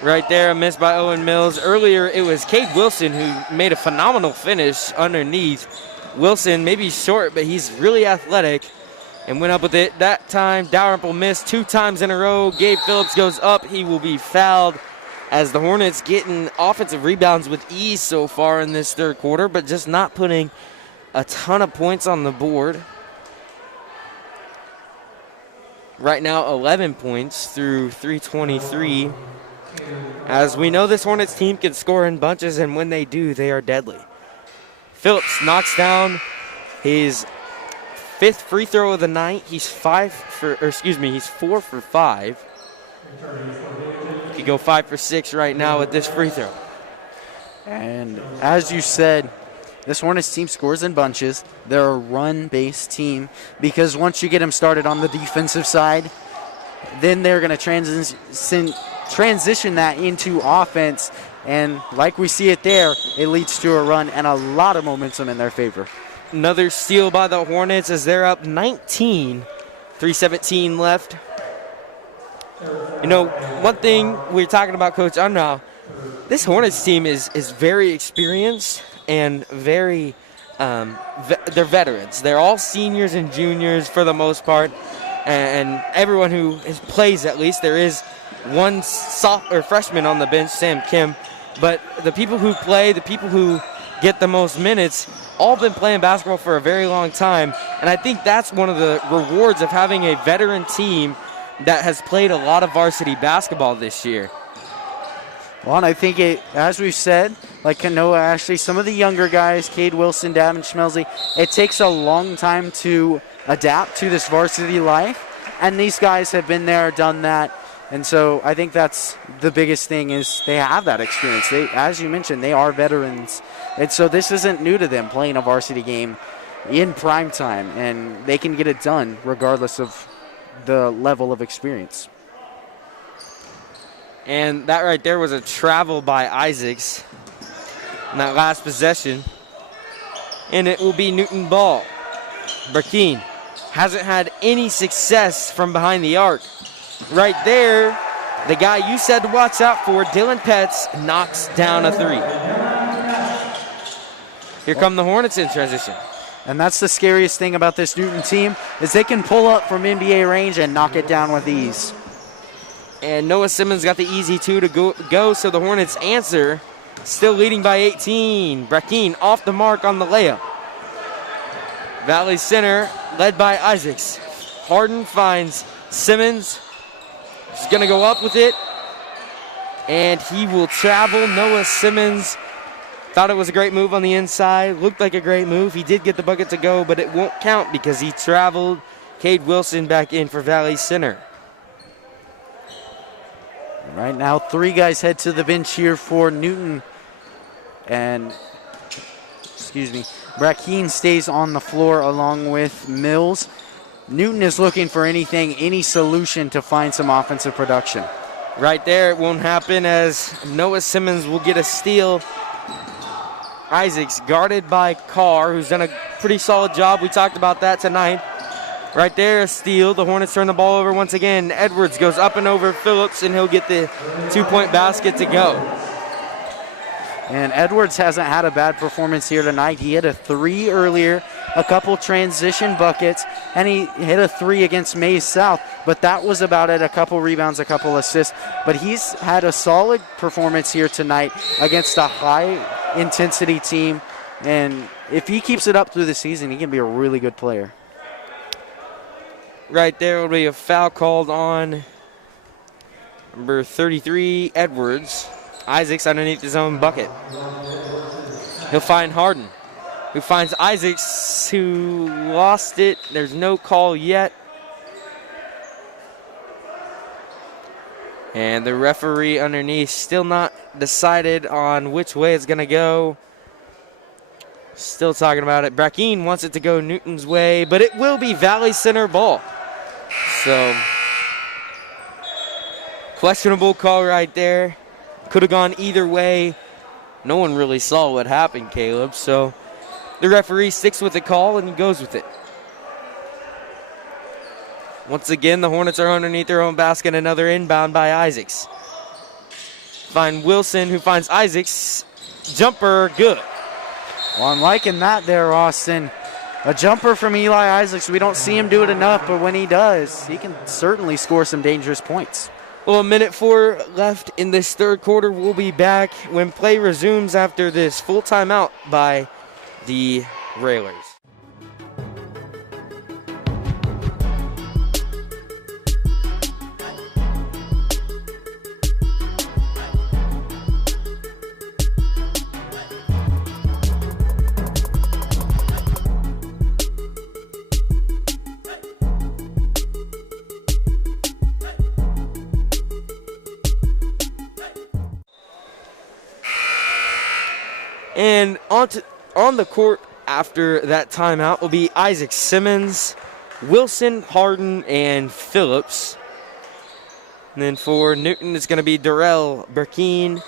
Right there, a miss by Owen Mills. Earlier, it was Cade Wilson who made a phenomenal finish underneath. Wilson, maybe short, but he's really athletic and went up with it. That time, Dalrymple missed 2 times in a row. Gabe Phillips goes up. He will be fouled as the Hornets getting offensive rebounds with ease so far in this third quarter, but just not putting a ton of points on the board. Right now, 11 points through 3:23. As we know, this Hornets team can score in bunches, and when they do, they are deadly. Phillips knocks down his 5th free throw of the night. He's 4 for 5. He could go 5 for 6 right now with this free throw. And as you said, this Hornets team scores in bunches. They're a run-based team because once you get them started on the defensive side, then they're going to transition that into offense. And like we see it there, it leads to a run and a lot of momentum in their favor. Another steal by the Hornets as they're up 19, 3:17 left. You know, one thing we're talking about, Coach Unruh, this Hornets team is very experienced and very, they're veterans. They're all seniors and juniors for the most part, and everyone who plays at least. There is one freshman on the bench, Sam Kim, but the people who play, the people who get the most minutes, all been playing basketball for a very long time, and I think that's one of the rewards of having a veteran team that has played a lot of varsity basketball this year. Well, and I think as we've said, like Kanoa Ashley, some of the younger guys, Cade Wilson, Davin Schmelzy, it takes a long time to adapt to this varsity life, and these guys have been there, done that, and so I think that's the biggest thing is they have that experience. They, as you mentioned, they are veterans, and so this isn't new to them playing a varsity game in prime time, and they can get it done regardless of the level of experience. And that right there was a travel by Isaacs in that last possession. And it will be Newton ball. Burkeen hasn't had any success from behind the arc. Right there, the guy you said to watch out for, Dylan Petts, knocks down a 3. Here come the Hornets in transition. And that's the scariest thing about this Newton team is they can pull up from NBA range and knock it down with ease. And Noah Simmons got the easy 2 to go, so the Hornets answer, still leading by 18. Brackeen off the mark on the layup. Valley Center led by Isaacs. Harden finds Simmons. He's going to go up with it, and he will travel. Noah Simmons thought it was a great move on the inside. Looked like a great move. He did get the bucket to go, but it won't count because he traveled. Cade Wilson back in for Valley Center. Right now, 3 guys head to the bench here for Newton. And, Brackeen stays on the floor along with Mills. Newton is looking for any solution to find some offensive production. Right there, it won't happen as Noah Simmons will get a steal. Isaacs guarded by Carr, who's done a pretty solid job. We talked about that tonight. Right there, a steal. The Hornets turn the ball over once again. Edwards goes up and over Phillips, and he'll get the 2-point basket to go. And Edwards hasn't had a bad performance here tonight. He hit a 3 earlier, a couple transition buckets, and he hit a 3 against Maize South, but that was about it. A couple rebounds, a couple assists. But he's had a solid performance here tonight against a high-intensity team, and if he keeps it up through the season, he can be a really good player. Right there will be a foul called on number 33, Edwards. Isaacs underneath his own bucket. He'll find Harden, who finds Isaacs, who lost it. There's no call yet. And the referee underneath still not decided on which way it's going to go. Still talking about it. Brackeen wants it to go Newton's way, but it will be Valley Center ball. So, questionable call right there. Could have gone either way. No one really saw what happened, Caleb. So, the referee sticks with the call and he goes with it. Once again, the Hornets are underneath their own basket. Another inbound by Isaacs. Find Wilson, who finds Isaacs. Jumper, good. Well, I'm liking that there, Austin. A jumper from Eli Isaacs. We don't see him do it enough, but when he does, he can certainly score some dangerous points. Well, 1:04 left in this third quarter. We'll be back when play resumes after this full timeout by the Railers. And on the court after that timeout will be Isaac Simmons, Wilson, Harden, and Phillips. And then for Newton, it's going to be Darrell Burkeen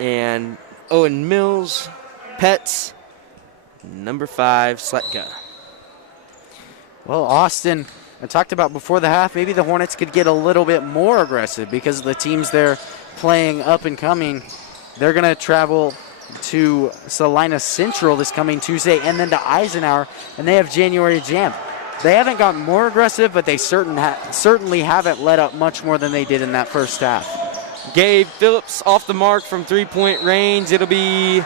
and Owen Mills, Petts, number 5, Sletka. Well, Austin, I talked about before the half, maybe the Hornets could get a little bit more aggressive because of the teams they're playing up and coming. They're going to travel to Salina Central this coming Tuesday and then to Eisenhower, and they have January Jam. They haven't gotten more aggressive, but they certainly haven't let up much more than they did in that first half. Gabe Phillips off the mark from three-point range. It'll be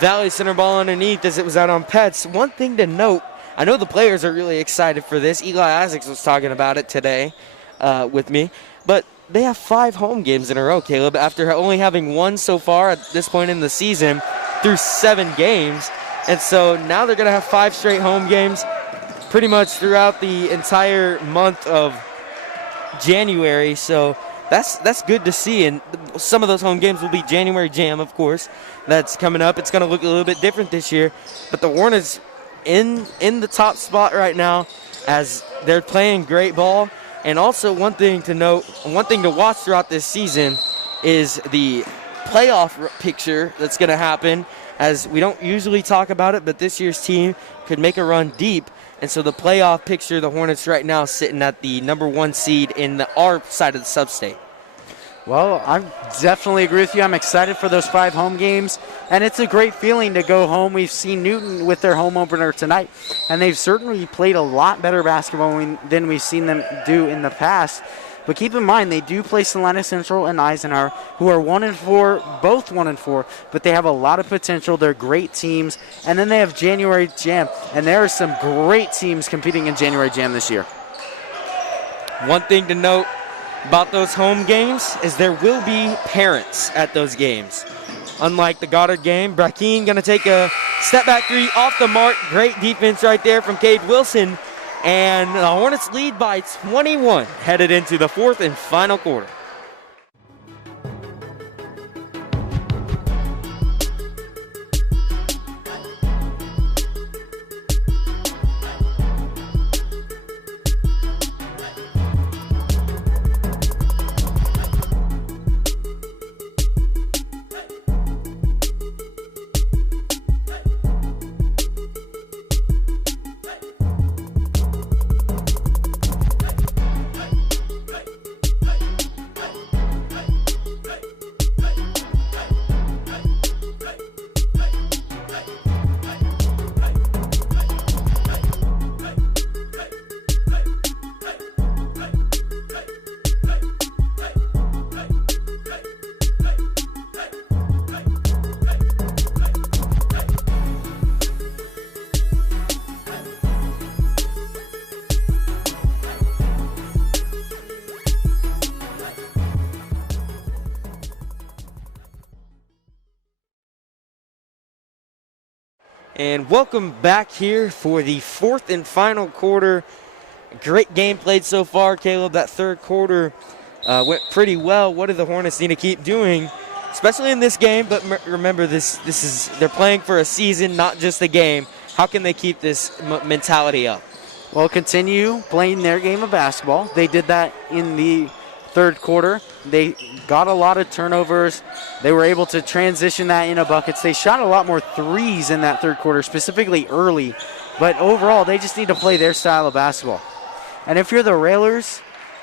Valley Center ball underneath as it was out on Petts. One thing to note, I know the players are really excited for this. Eli Isaacs was talking about it today with me, but they have 5 home games in a row, Caleb, after only having 1 so far at this point in the season through 7 games. And so now they're going to have 5 straight home games pretty much throughout the entire month of January. So that's good to see. And some of those home games will be January Jam, of course. That's coming up. It's going to look a little bit different this year. But the Hornets in the top spot right now as they're playing great ball. And also one thing to note, one thing to watch throughout this season is the playoff picture that's going to happen, as we don't usually talk about it, but this year's team could make a run deep. And so the playoff picture, the Hornets right now sitting at the number 1 seed in our side of the sub-state. Well, I definitely agree with you. I'm excited for those 5 home games, and it's a great feeling to go home. We've seen Newton with their home opener tonight, and they've certainly played a lot better basketball than we've seen them do in the past. But keep in mind, they do play Salina Central and Eisenhower, who are 1-4, both 1-4, but they have a lot of potential. They're great teams. And then they have January Jam, and there are some great teams competing in January Jam this year. One thing to note about those home games is there will be parents at those games. Unlike the Goddard game, Brackeen going to take a step-back 3 off the mark. Great defense right there from Cade Wilson. And the Hornets lead by 21 headed into the 4th and final quarter. And welcome back here for the 4th and final quarter. Great game played so far, Caleb. That third quarter went pretty well. What do the Hornets need to keep doing, especially in this game? But remember, this is they're playing for a season, not just a game. How can they keep this mentality up? Well, continue playing their game of basketball. They did that in the third quarter. They got a lot of turnovers. They were able to transition that into buckets. They shot a lot more threes in that third quarter, specifically early. But overall, they just need to play their style of basketball. And if you're the Railers,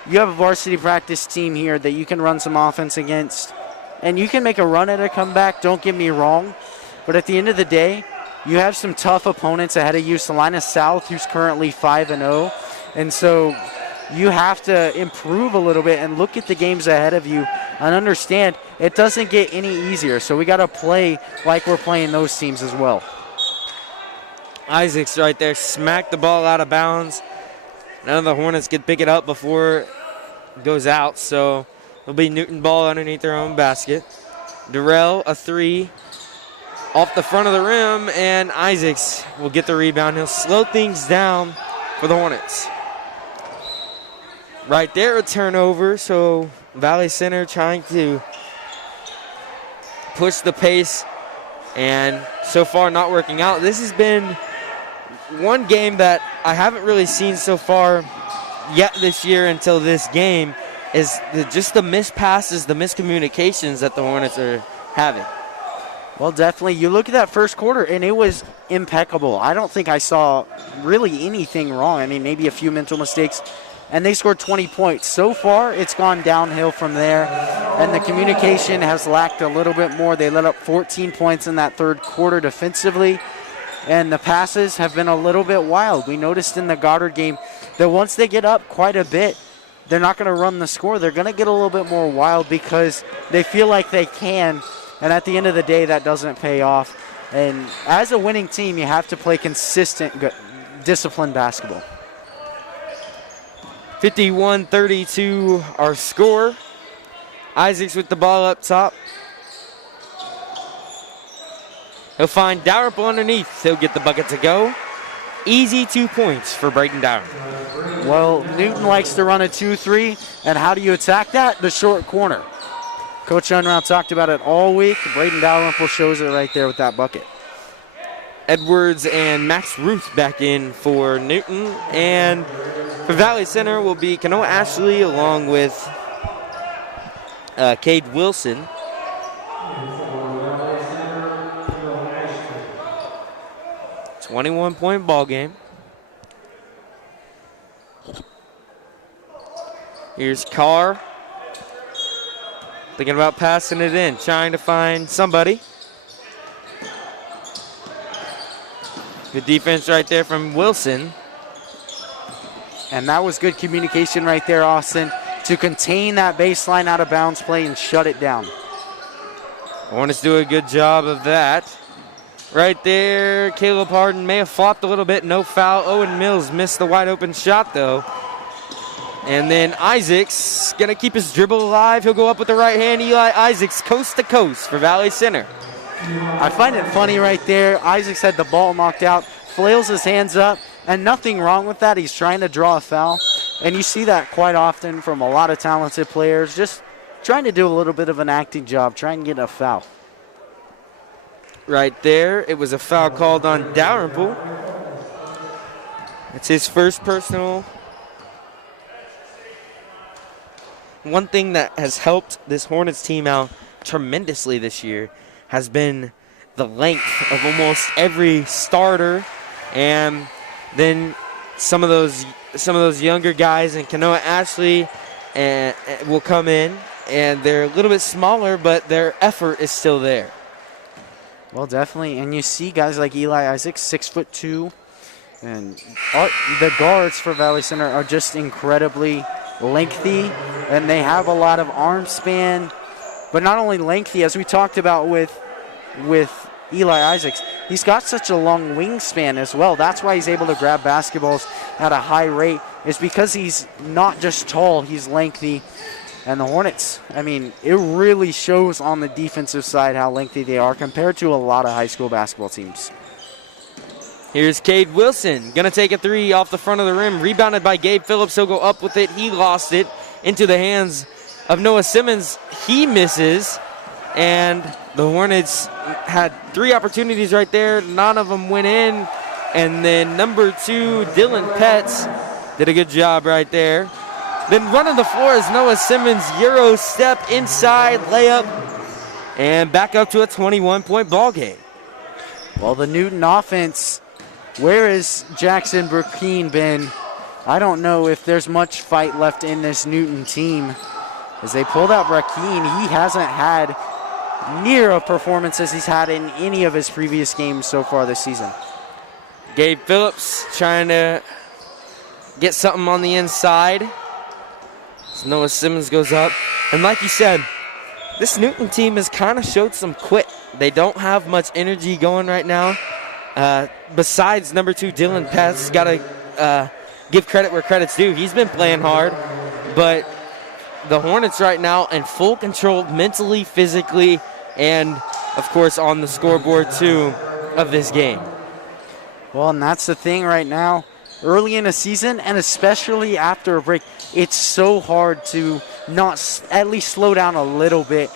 you have a varsity practice team here that you can run some offense against, and you can make a run at a comeback, don't get me wrong. But at the end of the day, you have some tough opponents ahead of you. Salina South, who's currently 5-0. And so you have to improve a little bit and look at the games ahead of you and understand it doesn't get any easier. So we got to play like we're playing those teams as well. Isaacs right there smacked the ball out of bounds. None of the Hornets could pick it up before it goes out. So it'll be Newton ball underneath their own basket. Durrell, a three off the front of the rim, and Isaacs will get the rebound. He'll slow things down for the Hornets. Right there, a turnover, so Valley Center trying to push the pace, and so far not working out. This has been one game that I haven't really seen so far yet this year until this game is just the missed passes, the miscommunications that the Hornets are having. Well, definitely. You look at that first quarter, and it was impeccable. I don't think I saw really anything wrong. I mean, maybe a few mental mistakes, and they scored 20 points. So far, it's gone downhill from there, and the communication has lacked a little bit more. They let up 14 points in that third quarter defensively, and the passes have been a little bit wild. We noticed in the Goddard game that once they get up quite a bit, they're not going to run the score. They're going to get a little bit more wild because they feel like they can. And at the end of the day, that doesn't pay off. And as a winning team, you have to play consistent, disciplined basketball. 51-32 our score. Isaacs with the ball up top. He'll find Dalrymple underneath. He'll get the bucket to go. Easy 2 points for Braden Dalrymple. Well, Newton likes to run a 2-3. And how do you attack that? The short corner. Coach Unround talked about it all week. Braden Dalrymple shows it right there with that bucket. Edwards and Max Ruth back in for Newton. And for Valley Center will be Kanoa Ashley along with Cade Wilson. It's 21-point ball game. Here's Carr. Thinking about passing it in, trying to find somebody. Good defense right there from Wilson. And that was good communication right there, Austin, to contain that baseline out of bounds play and shut it down. Hornets do a good job of that. Right there, Caleb Harden may have flopped a little bit, no foul. Owen Mills missed the wide open shot though. And then Isaacs gonna keep his dribble alive. He'll go up with the right hand. Eli Isaacs coast to coast for Valley Center. I find it funny right there. Isaacs had the ball knocked out, flails his hands up, and nothing wrong with that. He's trying to draw a foul. And you see that quite often from a lot of talented players, just trying to do a little bit of an acting job, trying to get a foul. Right there, it was a foul called on Dalrymple. It's his first personal. One thing that has helped this Hornets team out tremendously this year has been the length of almost every starter, and then some of those younger guys, and Kanoa Ashley will come in, and they're a little bit smaller, but their effort is still there. Well, definitely, and you see guys like Eli Isaacs, 6'2", and the guards for Valley Center are just incredibly lengthy, and they have a lot of arm span, but not only lengthy, as we talked about with Eli Isaacs, he's got such a long wingspan as well. That's why he's able to grab basketballs at a high rate, is because he's not just tall, he's lengthy. And the Hornets, I mean, it really shows on the defensive side how lengthy they are compared to a lot of high school basketball teams. Here's Cade Wilson, gonna take a three off the front of the rim, rebounded by Gabe Phillips. He'll go up with it. He lost it into the hands of Noah Simmons. He misses, and the Hornets had 3 opportunities right there. None of them went in, and then number 2, Dylan Petts, did a good job right there. Then running the floor is Noah Simmons, Euro step inside layup, and back up to a 21-point ball game. Well, the Newton offense, where has Jackson Burkeen been? I don't know if there's much fight left in this Newton team. As they pulled out Brackeen, he hasn't had near a performance as he's had in any of his previous games so far this season. Gabe Phillips trying to get something on the inside. As Noah Simmons goes up. And like you said, this Newton team has kind of showed some quit. They don't have much energy going right now. Besides number 2, Dylan Pest, got to give credit where credit's due. He's been playing hard, but the Hornets right now in full control mentally, physically, and of course on the scoreboard too of this game. Well, and that's the thing right now. Early in a season, and especially after a break, it's so hard to not at least slow down a little bit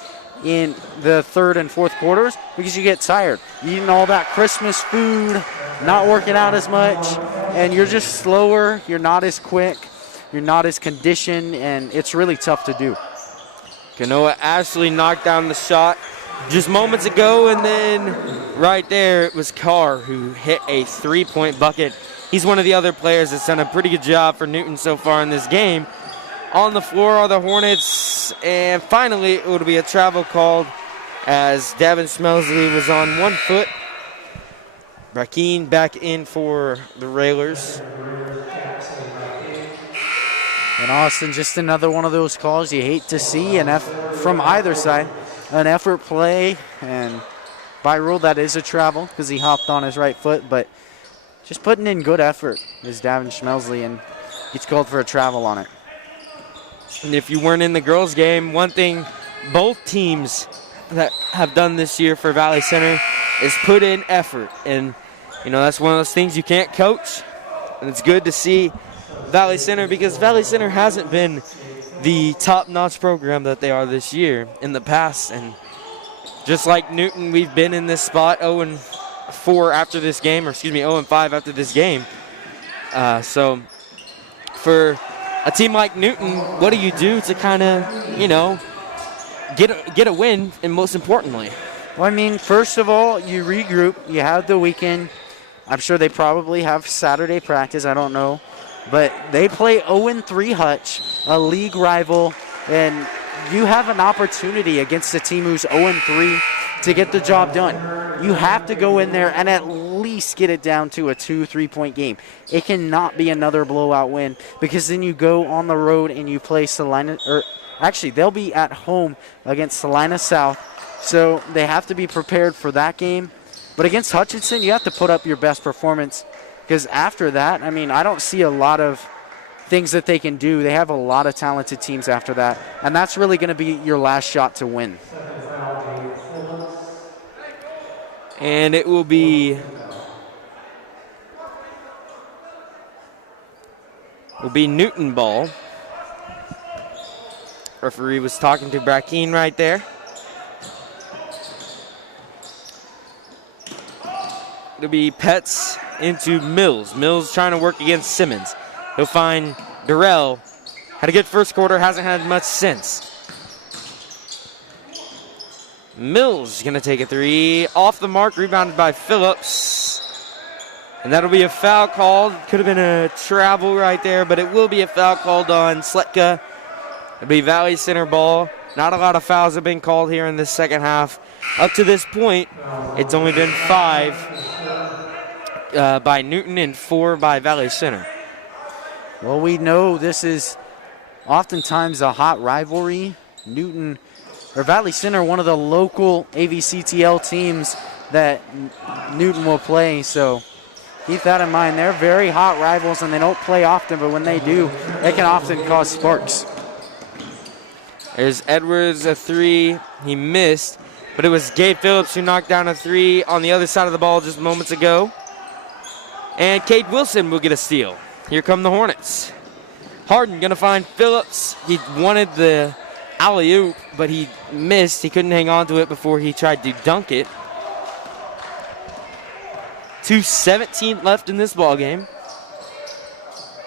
in the third and fourth quarters because you get tired. Eating all that Christmas food, not working out as much, and you're just slower, you're not as quick, you're not as conditioned, and it's really tough to do. Kanoa Ashley knocked down the shot just moments ago, and then right there it was Carr who hit a 3-point bucket. He's one of the other players that's done a pretty good job for Newton so far in this game. On the floor are the Hornets, and finally it would be a travel called as Davin Schmelsley was on 1 foot. Brackeen back in for the Railers. And Austin, just another one of those calls you hate to see, and from either side, an effort play, and by rule that is a travel because he hopped on his right foot, but just putting in good effort is Davin Schmelsley, and he's called for a travel on it. And if you weren't in the girls' game, one thing both teams that have done this year for Valley Center is put in effort. And, you know, that's one of those things you can't coach. And it's good to see Valley Center because Valley Center hasn't been the top-notch program that they are this year in the past. And just like Newton, we've been in this spot 0-4 after this game, or excuse me, 0-5 after this game. So for a team like Newton, what do you do to kind of, you know, get a win, and most importantly? Well, I mean, first of all, you regroup. You have the weekend. I'm sure they probably have Saturday practice. I don't know. But they play 0-3 Hutch, a league rival, and you have an opportunity against a team who's 0-3 to get the job done. You have to go in there and at least get it down to a 2-3 point game. It cannot be another blowout win because then you go on the road and you play Salina, or actually they'll be at home against Salina South. So they have to be prepared for that game. But against Hutchinson, you have to put up your best performance because after that, I mean, I don't see a lot of things that they can do. They have a lot of talented teams after that, and that's really going to be your last shot to win. And it will be Newton ball. Referee was talking to Brackeen right there. It'll be Pets into Mills. Mills trying to work against Simmons. He'll find Durrell. Had a good first quarter, hasn't had much since. Mills going to take a 3. Off the mark, rebounded by Phillips. And that'll be a foul called. Could have been a travel right there, but it will be a foul called on Sletka. It'll be Valley Center ball. Not a lot of fouls have been called here in this second half. Up to this point, it's only been 5 by Newton and 4 by Valley Center. Well, we know this is oftentimes a hot rivalry. Newton, or Valley Center, one of the local AVCTL teams that Newton will play, so keep that in mind. They're very hot rivals, and they don't play often, but when they do, they can often cause sparks. There's Edwards, a 3. He missed, but it was Gabe Phillips who knocked down a 3 on the other side of the ball just moments ago. And Cade Wilson will get a steal. Here come the Hornets. Harden going to find Phillips. He wanted the alley-oop, but he missed. He couldn't hang on to it before he tried to dunk it. 2:17 left in this ball game.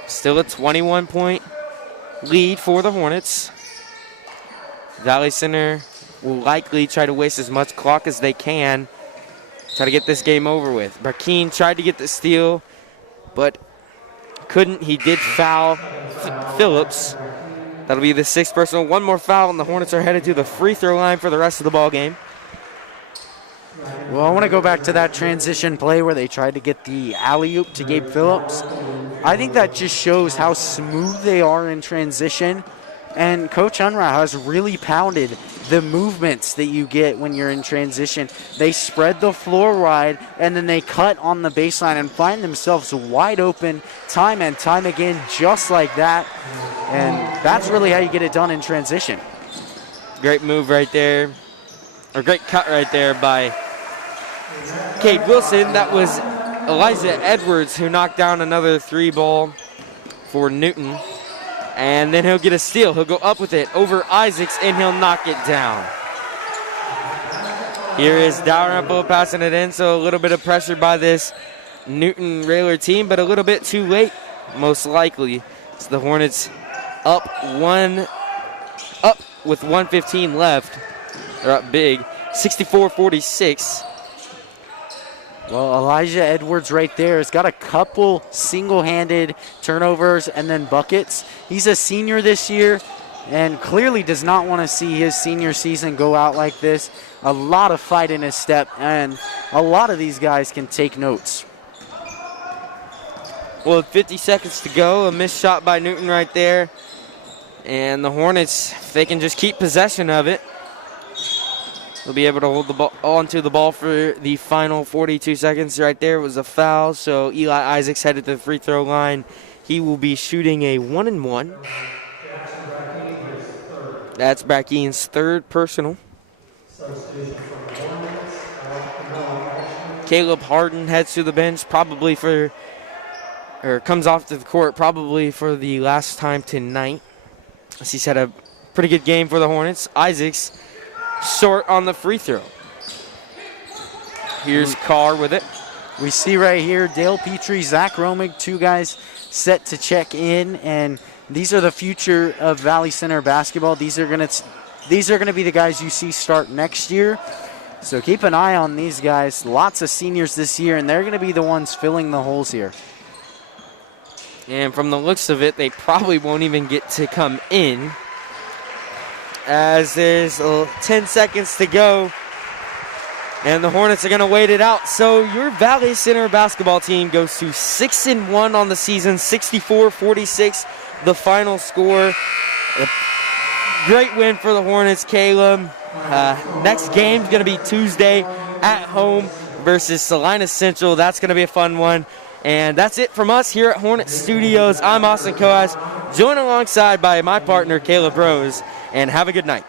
Still a 21-point lead for the Hornets. Valley Center will likely try to waste as much clock as they can. Try to get this game over with. Brackeen tried to get the steal, but couldn't. He did foul Phillips. That'll be the 6th personal. One more foul, and the Hornets are headed to the free throw line for the rest of the ball game. Well, I want to go back to that transition play where they tried to get the alley-oop to Gabe Phillips. I think that just shows how smooth they are in transition. And Coach Unruh has really pounded the movements that you get when you're in transition. They spread the floor wide, and then they cut on the baseline and find themselves wide open time and time again, just like that. And that's really how you get it done in transition. Great move right there, or great cut right there by Cade Wilson. That was Elijah Edwards who knocked down another 3-ball for Newton. And then he'll get a steal. He'll go up with it over Isaacs, and he'll knock it down. Here is Dalrymple passing it in, so a little bit of pressure by this Newton Raylor team, but a little bit too late, most likely. So the Hornets up with 1:15 left. They're up big, 64-46. Well, Elijah Edwards right there has got a couple single-handed turnovers and then buckets. He's a senior this year and clearly does not want to see his senior season go out like this. A lot of fight in his step, and a lot of these guys can take notes. Well, 50 seconds to go, a missed shot by Newton right there. And the Hornets, if they can just keep possession of it, they'll be able to hold the ball onto the ball for the final 42 seconds. Right there was a foul, so Eli Isaacs headed to the free throw line. He will be shooting a 1-and-1. That's Brackeen's 3rd personal. Caleb Harden heads to the bench, comes off to the court probably for the last time tonight. He's had a pretty good game for the Hornets. Isaacs short on the free throw. Here's Carr with it. We see right here Dale Petrie, Zach Romig, 2 guys set to check in, and these are the future of Valley Center basketball. These are going to be the guys you see start next year. So keep an eye on these guys. Lots of seniors this year, and they're going to be the ones filling the holes here. And from the looks of it, they probably won't even get to come in, as there's 10 seconds to go, and the Hornets are going to wait it out. So your Valley Center basketball team goes to 6-1 on the season, 64-46, the final score. A great win for the Hornets, Caleb. Next game's going to be Tuesday at home versus Salina Central. That's going to be a fun one. And that's it from us here at Hornet Studios. I'm Austin Coas, joined alongside by my partner, Caleb Rose, and have a good night.